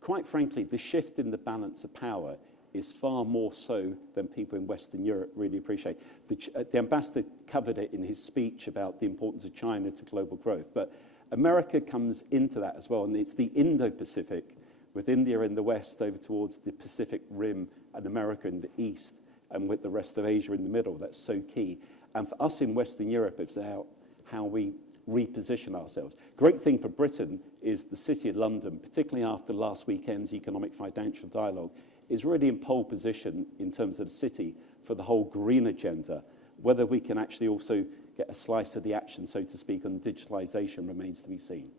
quite frankly, the shift in the balance of power is far more so than people in Western Europe really appreciate. The ambassador covered it in his speech about the importance of China to global growth, but America comes into that as well, and it's the Indo-Pacific, with India in the west over towards the Pacific Rim and America in the east, and with the rest of Asia in the middle. That's so key. And for us in Western Europe, it's how we reposition ourselves. Great thing for Britain is the City of London, particularly after last weekend's economic financial dialogue, is really in pole position in terms of the city for the whole green agenda. Whether we can actually also get a slice of the action, so to speak, on digitalisation remains to be seen.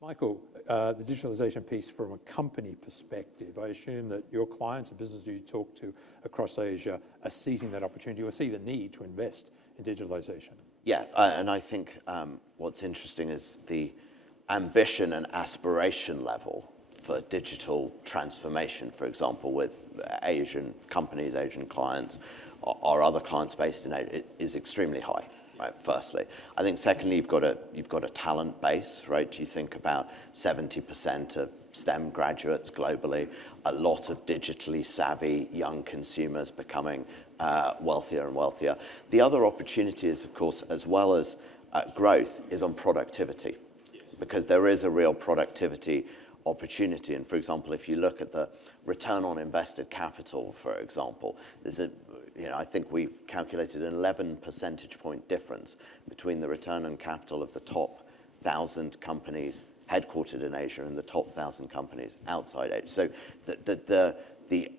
Michael, the digitalisation piece from a company perspective, I assume that your clients, the businesses you talk to across Asia, are seizing that opportunity or see the need to invest in digitalisation. Yeah, and I think what's interesting is the ambition and aspiration level for digital transformation, for example, with Asian companies, Asian clients, or other clients based in Asia, is extremely high. Right, firstly. I think secondly, you've got a talent base, right? You think about 70% of STEM graduates globally, a lot of digitally savvy young consumers becoming wealthier and wealthier. The other opportunity is, of course, as well as growth, is on productivity, because there is a real productivity opportunity. And for example, if you look at the return on invested capital, for example, there's I think we've calculated an 11 percentage point difference between the return on capital of the top 1,000 companies headquartered in Asia and the top 1,000 companies outside Asia. So the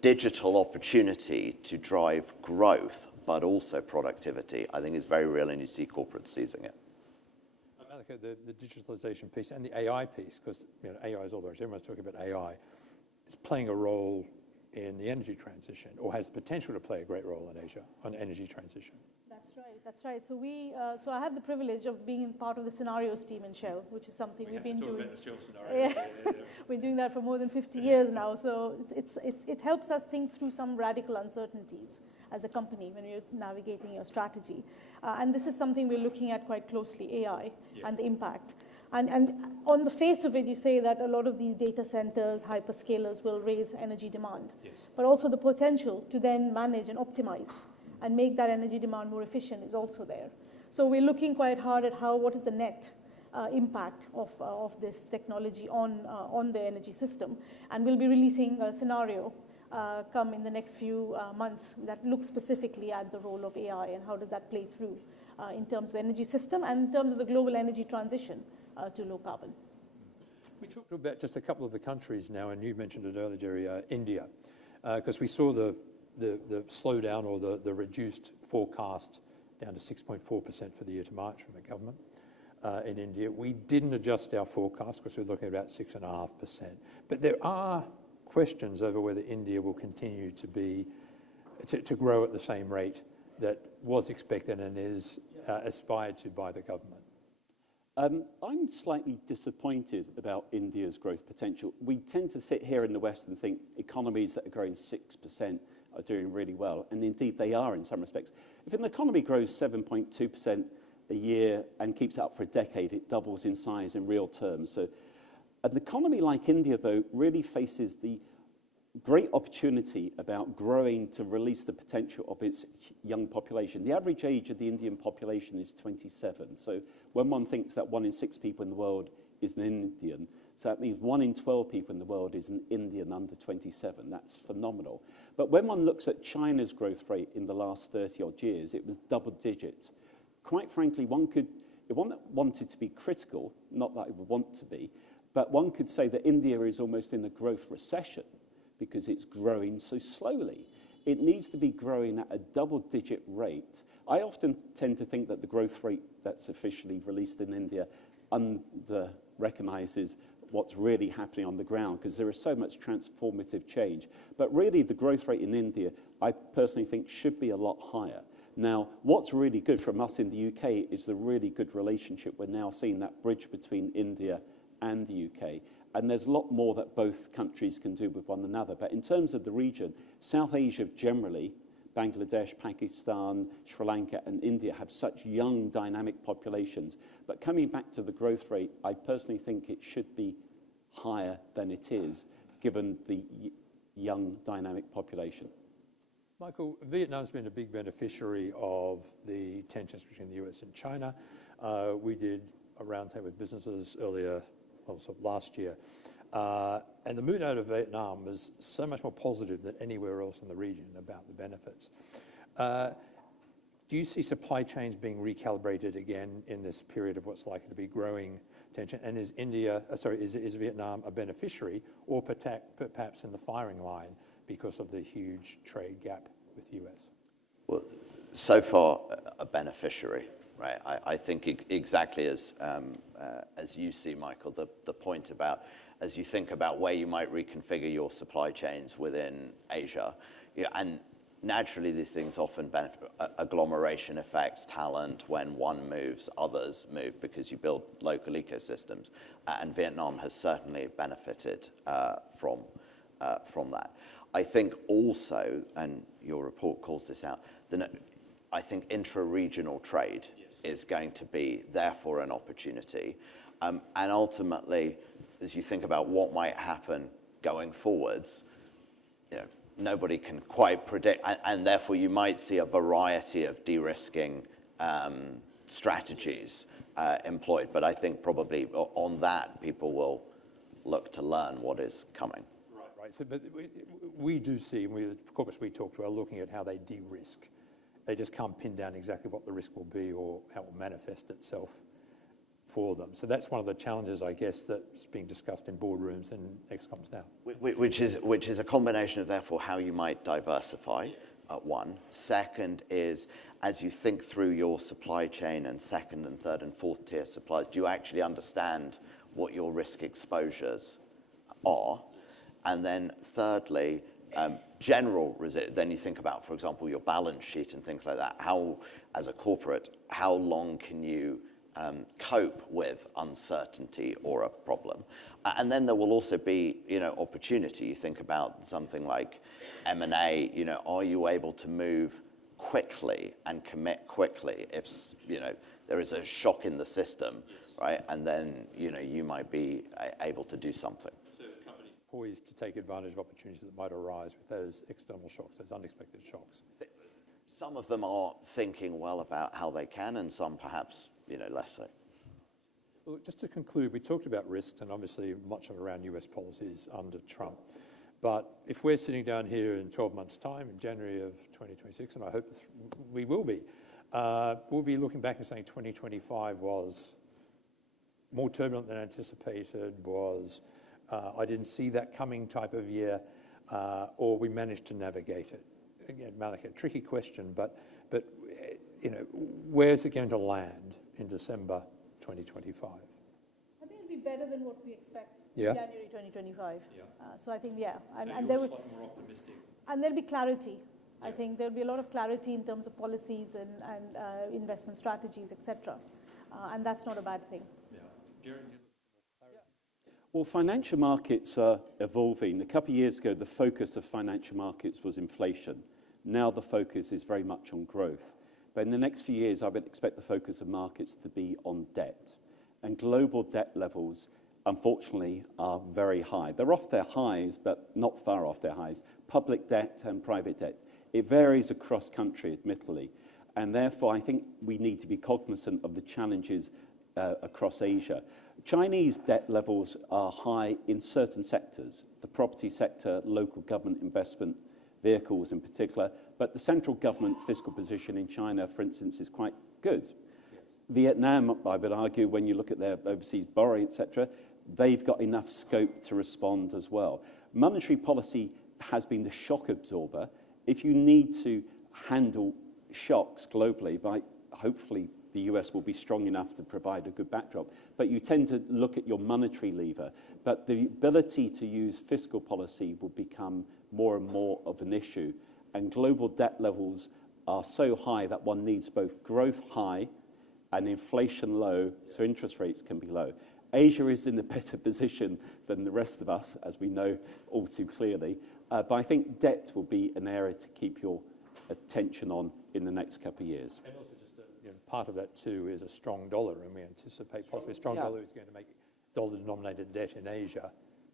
digital opportunity to drive growth, but also productivity, I think is very real, and you see corporates seizing it. Malika, the digitalisation piece and the AI piece, because AI is all there is. Everyone's talking about AI, is playing a role in the energy transition, or has the potential to play a great role in Asia on energy transition. That's right. So so I have the privilege of being in part of the scenarios team in Shell, which is something we've been doing. We're doing that for more than 50 years now. So it helps us think through some radical uncertainties as a company when you're navigating your strategy. And this is something we're looking at quite closely, AI and the impact. And on the face of it, you say that a lot of these data centers, hyperscalers will raise energy demand, but also the potential to then manage and optimize and make that energy demand more efficient is also there. So we're looking quite hard at what is the net impact of this technology on the energy system. And we'll be releasing a scenario come in the next few months that looks specifically at the role of AI and how does that play through in terms of the energy system and in terms of the global energy transition to low carbon. We talked about just a couple of the countries now, and you mentioned it earlier, Jerry, India, because we saw the slowdown or the reduced forecast down to 6.4% for the year to March from the government in India. We didn't adjust our forecast because we were looking at about 6.5%. But there are questions over whether India will continue to grow at the same rate that was expected and is aspired to by the government. I'm slightly disappointed about India's growth potential. We tend to sit here in the West and think economies that are growing 6% are doing really well, and indeed they are in some respects. If an economy grows 7.2% a year and keeps it up for a decade, it doubles in size in real terms. So an economy like India, though, really faces the great opportunity about growing to release the potential of its young population. The average age of the Indian population is 27. So when one thinks that 1 in 6 people in the world is an Indian, so that means 1 in 12 people in the world is an Indian under 27. That's phenomenal. But when one looks at China's growth rate in the last 30 odd years, it was double digits. Quite frankly, if one wanted to be critical, not that it would want to be, but one could say that India is almost in a growth recession because it's growing so slowly. It needs to be growing at a double-digit rate. I often tend to think that the growth rate that's officially released in India under-recognises what's really happening on the ground, because there is so much transformative change. But really, the growth rate in India, I personally think, should be a lot higher. Now, what's really good from us in the UK is the really good relationship we're now seeing, that bridge between India and the UK. And there's a lot more that both countries can do with one another. But in terms of the region, South Asia generally, Bangladesh, Pakistan, Sri Lanka and India have such young, dynamic populations. But coming back to the growth rate, I personally think it should be higher than it is, given the young, dynamic population. Michael, Vietnam's been a big beneficiary of the tensions between the US and China. We did a roundtable with businesses earlier, also last year, and the mood out of Vietnam was so much more positive than anywhere else in the region about the benefits. Do you see supply chains being recalibrated again in this period of what's likely to be growing tension? And is is Vietnam a beneficiary, or perhaps in the firing line because of the huge trade gap with the US? Well, so far a beneficiary, right? I think exactly as you see, Michael, the point about as you think about where you might reconfigure your supply chains within Asia, and naturally these things often benefit agglomeration effects, talent. When one moves, others move because you build local ecosystems, and Vietnam has certainly benefited from that. I think also, and your report calls this out, I think intra-regional trade is going to be therefore an opportunity. And ultimately, as you think about what might happen going forwards, nobody can quite predict, and therefore you might see a variety of de-risking strategies employed. But I think probably on that, people will look to learn what is coming. Right. So, but we do see, the corporates we talk to are looking at how they de-risk. They just can't pin down exactly what the risk will be or how it will manifest itself for them. So that's one of the challenges, I guess, that's being discussed in boardrooms and excoms now. Which is a combination of, therefore, how you might diversify, one. Second is, as you think through your supply chain and second and third and fourth tier suppliers, do you actually understand what your risk exposures are? And then thirdly, general resilience. Then you think about, for example, your balance sheet and things like that. How, as a corporate, how long can you cope with uncertainty or a problem? And then there will also be, opportunity. You think about something like M&A. Are you able to move quickly and commit quickly if there is a shock in the system, right? And then you might be able to do something. So companies poised to take advantage of opportunities that might arise with those external shocks, those unexpected shocks. Some of them are thinking well about how they can, and some perhaps less so. Well, just to conclude, we talked about risks, and obviously much of around US policies under Trump. But if we're sitting down here in 12 months' time, in January of 2026, and I hope we will be, we'll be looking back and saying 2025 was more turbulent than anticipated, was I didn't see that coming type of year, or we managed to navigate it. Again, Malik, a tricky question, but where's it going to land in December 2025? I think it'll be better than what we expect Yeah. in January 2025. Yeah. So I think, So and you're there slightly more optimistic. and there'll be clarity. I Yeah. think there'll be a lot of clarity in terms of policies and investment strategies, etc. And that's not a bad thing. Yeah. Jeremy, you're looking for more clarity. Well, financial markets are evolving. A couple of years ago, the focus of financial markets was inflation. Now the focus is very much on growth. But in the next few years, I would expect the focus of markets to be on debt. And global debt levels, unfortunately, are very high. They're off their highs, but not far off their highs. Public debt and private debt. It varies across country, admittedly. And therefore, I think we need to be cognizant of the challenges across Asia. Chinese debt levels are high in certain sectors, the property sector, local government investment vehicles in particular, but the central government fiscal position in China, for instance, is quite good. Yes. Vietnam, I would argue, when you look at their overseas borrowing, etc., they've got enough scope to respond as well. Monetary policy has been the shock absorber. If you need to handle shocks globally, hopefully the US will be strong enough to provide a good backdrop. But you tend to look at your monetary lever. But the ability to use fiscal policy will become more and more of an issue. And global debt levels are so high that one needs both growth high and inflation low, so interest rates can be low. Asia is in a better position than the rest of us, as we know all too clearly. But I think debt will be an area to keep your attention on in the next couple of years. And also just part of that too is a strong dollar, and we anticipate possibly a strong dollar is going to make dollar-denominated debt in Asia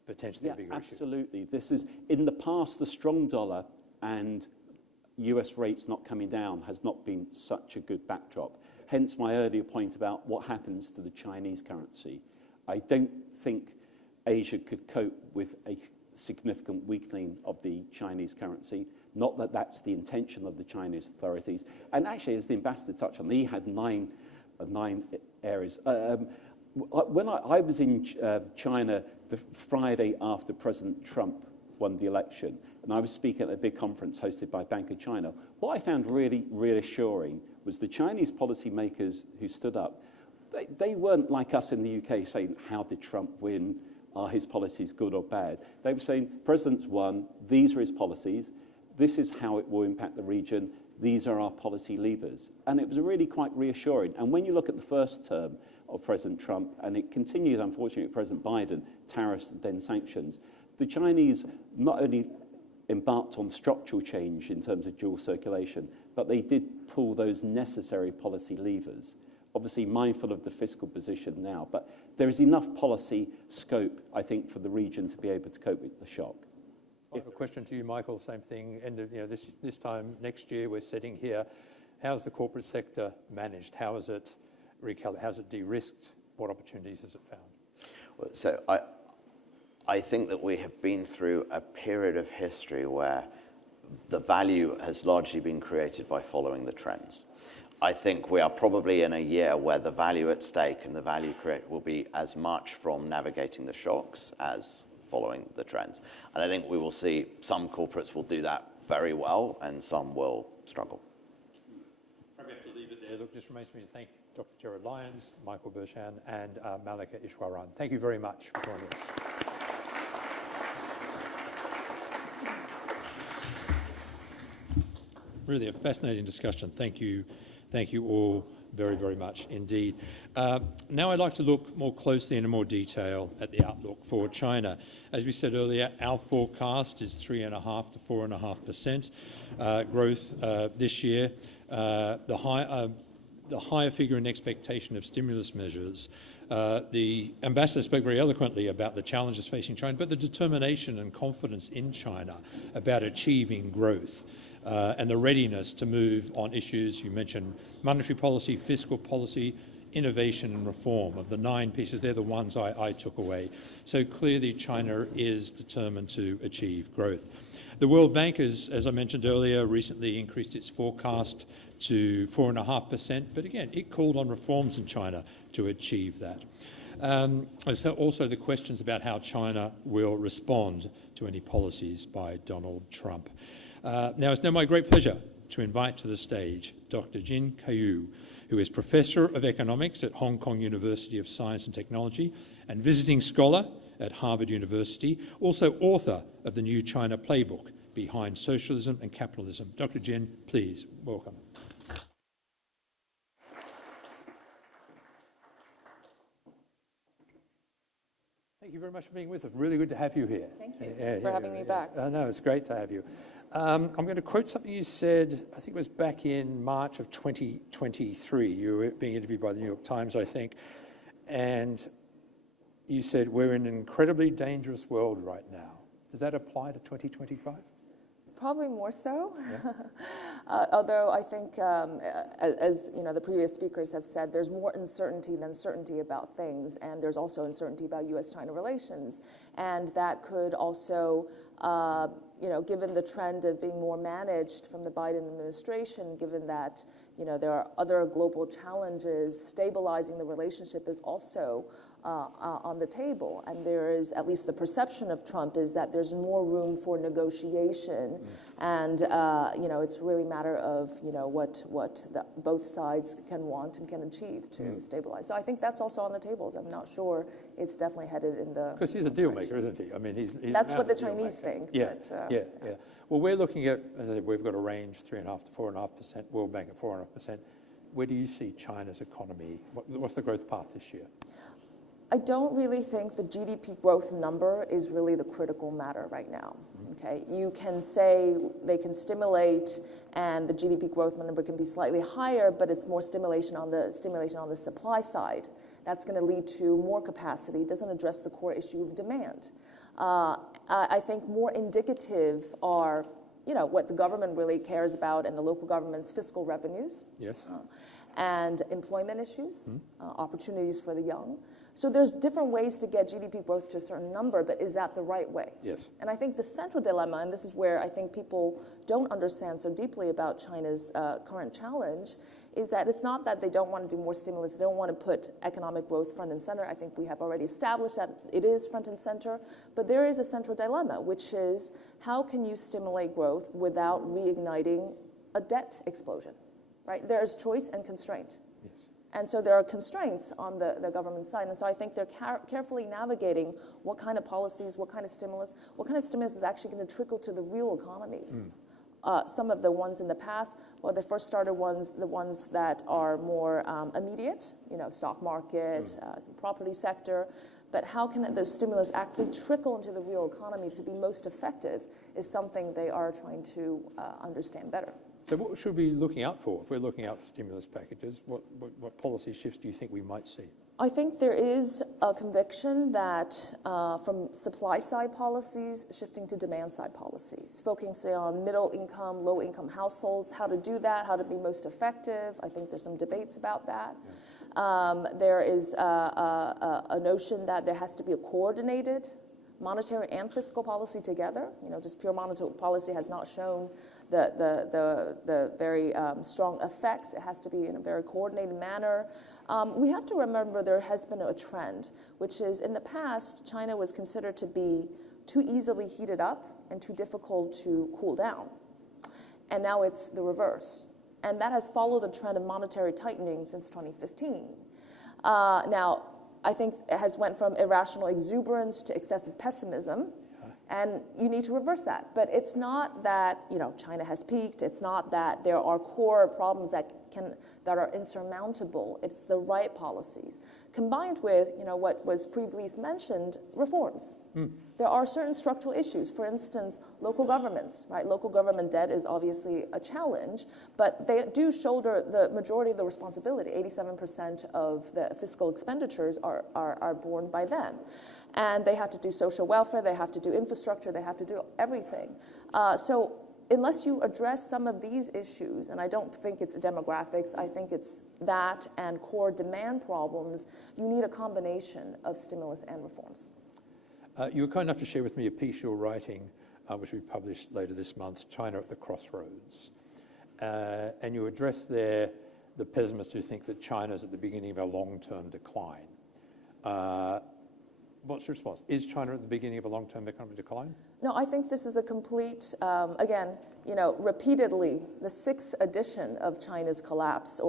potentially a bigger issue. Absolutely. This is, in the past, the strong dollar and US rates not coming down has not been such a good backdrop. Hence my earlier point about what happens to the Chinese currency. I don't think Asia could cope with a significant weakening of the Chinese currency. Not that that's the intention of the Chinese authorities. And actually, as the ambassador touched on, he had nine areas. When I was in China the Friday after President Trump won the election, and I was speaking at a big conference hosted by Bank of China, what I found really reassuring was the Chinese policymakers who stood up. They weren't like us in the UK saying, how did Trump win? Are his policies good or bad? They were saying, President's won, these are his policies, this is how it will impact the region, these are our policy levers. And it was really quite reassuring. And when you look at the first term of President Trump, and it continued, unfortunately, with President Biden, tariffs and then sanctions, the Chinese not only embarked on structural change in terms of dual circulation, but they did pull those necessary policy levers. Obviously mindful of the fiscal position now, but there is enough policy scope, I think, for the region to be able to cope with the shock. I have a question to you, Michael. Same thing. End of this time next year, we're sitting here. How's the corporate sector managed? How is it how's it de-risked? What opportunities has it found? Well, so I think that we have been through a period of history where the value has largely been created by following the trends. I think we are probably in a year where the value at stake and the value created will be as much from navigating the shocks as following the trends. And I think we will see some corporates will do that very well and some will struggle. Probably have to leave it there. Look, just remains me to thank Dr. Gerard Lyons, Michael Bershan, and Malika Ishwaran. Thank you very much for joining us. Really a fascinating discussion. Thank you all very, very much indeed. Now I'd like to look more closely and in more detail at the outlook for China. As we said earlier, our forecast is 3.5% to 4.5% growth this year. The higher figure in expectation of stimulus measures. The ambassador spoke very eloquently about the challenges facing China, but the determination and confidence in China about achieving growth. And the readiness to move on issues. You mentioned monetary policy, fiscal policy, innovation and reform. Of the 9 pieces, they're the ones I took away. So clearly China is determined to achieve growth. The World Bank, as I mentioned earlier, recently increased its forecast to 4.5%, but again, it called on reforms in China to achieve that. There's also the questions about how China will respond to any policies by Donald Trump. Now, it's now my great pleasure to invite to the stage Dr. Jin Kayu, who is Professor of Economics at Hong Kong University of Science and Technology and visiting scholar at Harvard University, also author of the New China Playbook, Behind Socialism and Capitalism. Dr. Jin, please, welcome. Thank you very much for being with us. Really good to have you here. Thank you for having me back. No, it's great to have you. I'm going to quote something you said, I think it was back in March of 2023. You were being interviewed by the New York Times, I think, and you said, we're in an incredibly dangerous world right now. Does that apply to 2025? Probably more so. Yeah. Although I think, as you know, the previous speakers have said, there's more uncertainty than certainty about things, and there's also uncertainty about U.S.-China relations, and that could also, given the trend of being more managed from the Biden administration, given that there are other global challenges, stabilizing the relationship is also on the table, and there is, at least the perception of Trump is that there's more room for negotiation, and it's really a matter of what both sides can want and can achieve to stabilize. So I think that's also on the table. I'm not sure it's definitely headed in the. Because he's a deal maker, isn't he? I mean, he's that's what the Chinese think. Yeah, but, yeah. Well, we're looking at, as I said, we've got a range 3.5% to 4.5%. World Bank at 4.5%. Where do you see China's economy? What's the growth path this year? I don't really think the GDP growth number is really the critical matter right now. Okay, you can say they can stimulate, and the GDP growth number can be slightly higher, but it's more stimulation on the supply side. That's going to lead to more capacity. It doesn't address the core issue of demand. I think more indicative are what the government really cares about and the local government's fiscal revenues. Yes. And employment issues, opportunities for the young. So there's different ways to get GDP growth to a certain number, but is that the right way? Yes. And I think the central dilemma, and this is where I think people don't understand so deeply about China's current challenge, is that it's not that they don't want to do more stimulus, they don't want to put economic growth front and center. I think we have already established that it is front and center, but there is a central dilemma, which is how can you stimulate growth without reigniting a debt explosion, right? There's choice and constraint. Yes. And so there are constraints on the government side. And so I think they're carefully navigating what kind of policies, what kind of stimulus is actually going to trickle to the real economy. Some of the ones in the past, well, the first started ones, the ones that are more immediate, stock market, some property sector. But how can those stimulus actually trickle into the real economy to be most effective is something they are trying to understand better. So what should we be looking out for? If we're looking out for stimulus packages, what policy shifts do you think we might see? I think there is a conviction that from supply-side policies shifting to demand-side policies, focusing on middle-income, low-income households, how to do that, how to be most effective. I think there's some debates about that. Yeah. There is a notion that there has to be a coordinated monetary and fiscal policy together. Just pure monetary policy has not shown the very strong effects. It has to be in a very coordinated manner. We have to remember there has been a trend, which is in the past, China was considered to be too easily heated up and too difficult to cool down. And now it's the reverse. And that has followed a trend of monetary tightening since 2015. Now, I think it has went from irrational exuberance to excessive pessimism. And you need to reverse that. But it's not that, China has peaked. It's not that there are core problems that are insurmountable. It's the right policies. Combined with, what was previously mentioned, reforms. There are certain structural issues. For instance, local governments, right? Local government debt is obviously a challenge, but they do shoulder the majority of the responsibility. 87% of the fiscal expenditures are borne by them. And they have to do social welfare, they have to do infrastructure, they have to do everything. So unless you address some of these issues, and I don't think it's demographics, I think it's that and core demand problems, you need a combination of stimulus and reforms. You were kind enough to share with me a piece you're writing, which we published later this month, China at the Crossroads. And you address there the pessimists who think that China's at the beginning of a long-term decline. What's your response? Is China at the beginning of a long-term economic decline? No, I think this is a complete, repeatedly, the sixth edition of China's collapse,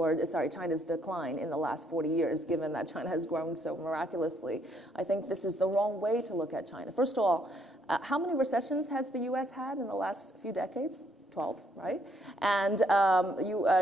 China's decline in the last 40 years, given that China has grown so miraculously. I think this is the wrong way to look at China. First of all, how many recessions has the U.S. had in the last few decades? 12, right? And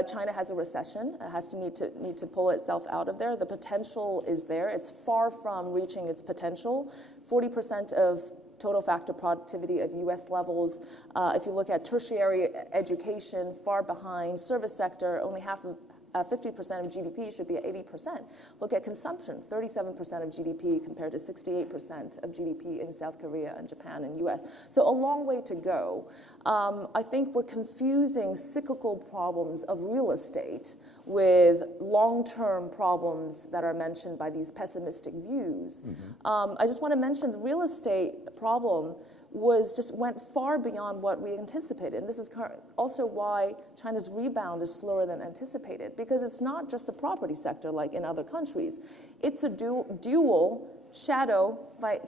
China has a recession. It has to need to pull itself out of there. The potential is there. It's far from reaching its potential. 40% of total factor productivity of U.S. levels. If you look at tertiary education, far behind. Service sector, only 50% of GDP should be at 80%. Look at consumption, 37% of GDP compared to 68% of GDP in South Korea and Japan and US. So a long way to go. I think we're confusing cyclical problems of real estate with long-term problems that are mentioned by these pessimistic views. I just want to mention the real estate problem went far beyond what we anticipated. And this is also why China's rebound is slower than anticipated, because it's not just the property sector like in other countries. It's a dual shadow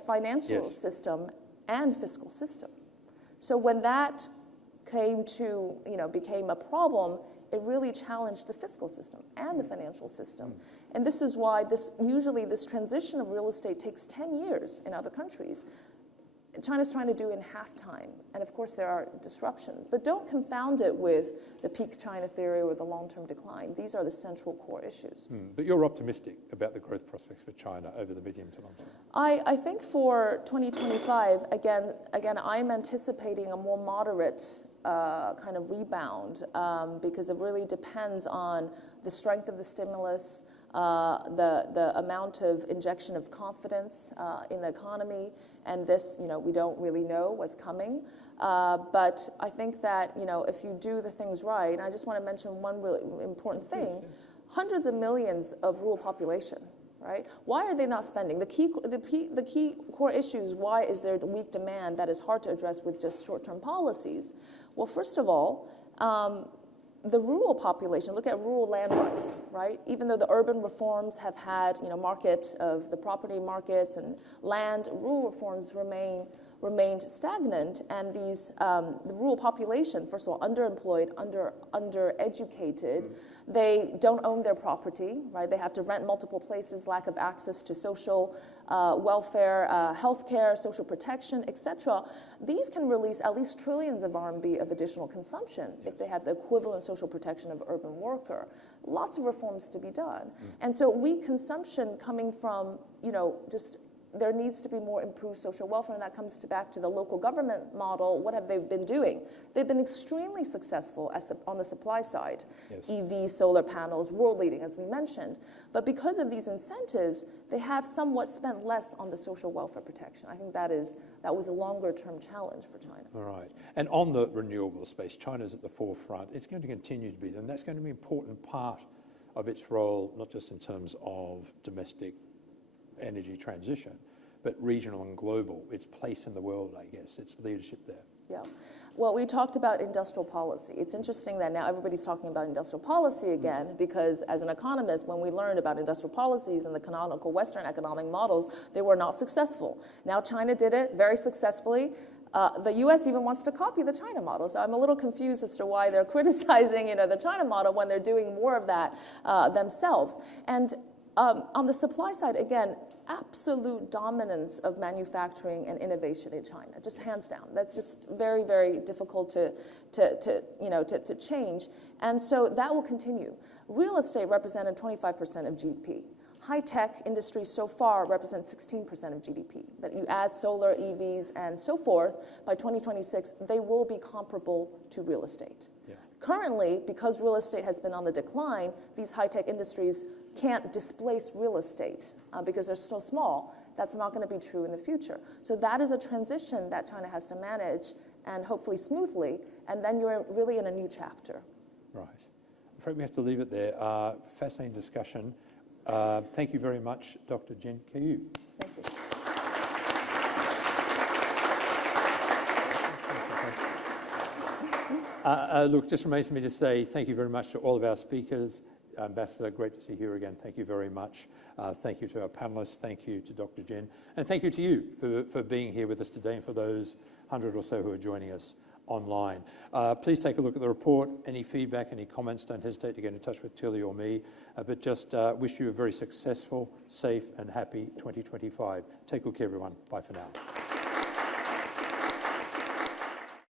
financial system and fiscal system. So when that became a problem, it really challenged the fiscal system and the financial system. And this is why usually this transition of real estate takes 10 years in other countries. China's trying to do in half time. And of course there are disruptions, but don't confound it with the peak China theory or the long-term decline. These are the central core issues. But you're optimistic about the growth prospects for China over the medium to long term. I think for 2025, again, I'm anticipating a more moderate kind of rebound because it really depends on the strength of the stimulus, the amount of injection of confidence in the economy, and this, we don't really know what's coming. But I think that, if you do the things right, and I just want to mention one really important thing, hundreds of millions of rural population, right? Why are they not spending? The key core issues, why is there weak demand that is hard to address with just short-term policies? Well, first of all, the rural population, look at rural land rights, right? Even though the urban reforms have had, market of the property markets and land, rural reforms remained stagnant, and the rural population, first of all, underemployed, undereducated, they don't own their property, right? They have to rent multiple places, lack of access to social welfare, healthcare, social protection, etc. These can release at least trillions of RMB of additional consumption if they had the equivalent social protection of urban worker. Lots of reforms to be done. And so weak consumption coming from, there needs to be more improved social welfare, and that comes back to the local government model. What have they been doing? They've been extremely successful on the supply side. Yes. EV, solar panels, world leading, as we mentioned. But because of these incentives, they have somewhat spent less on the social welfare protection. I think that was a longer term challenge for China. All right. And on the renewable space, China's at the forefront. It's going to continue to be, and that's going to be an important part of its role, not just in terms of domestic energy transition, but regional and global, its place in the world, I guess, its leadership there. Yeah. Well, we talked about industrial policy. It's interesting that now everybody's talking about industrial policy again, because as an economist, when we learned about industrial policies and the canonical Western economic models, they were not successful. Now China did it very successfully. The U.S. even wants to copy the China model. So I'm a little confused as to why they're criticizing, the China model when they're doing more of that themselves. And on the supply side, again, absolute dominance of manufacturing and innovation in China, just hands down. That's just very, very difficult to change. And so that will continue. Real estate represented 25% of GDP. High-tech industry so far represents 16% of GDP. But you add solar, EVs, and so forth, by 2026, they will be comparable to real estate. Yeah. Currently, because real estate has been on the decline, these high-tech industries can't displace real estate because they're so small. That's not going to be true in the future. So that is a transition that China has to manage, and hopefully smoothly, and then you're really in a new chapter. Right. I'm afraid we have to leave it there. Fascinating discussion. Thank you very much, Dr. Jen Keyu. Thank you. Look, just remains for me to say thank you very much to all of our speakers. Ambassador, great to see you here again. Thank you very much. Thank you to our panelists. Thank you to Dr. Jen. And thank you to you for being here with us today, and for those 100 or so who are joining us online. Please take a look at the report. Any feedback, any comments, don't hesitate to get in touch with Tilly or me. But just wish you a very successful, safe and happy 2025. Take good care, everyone. Bye for now.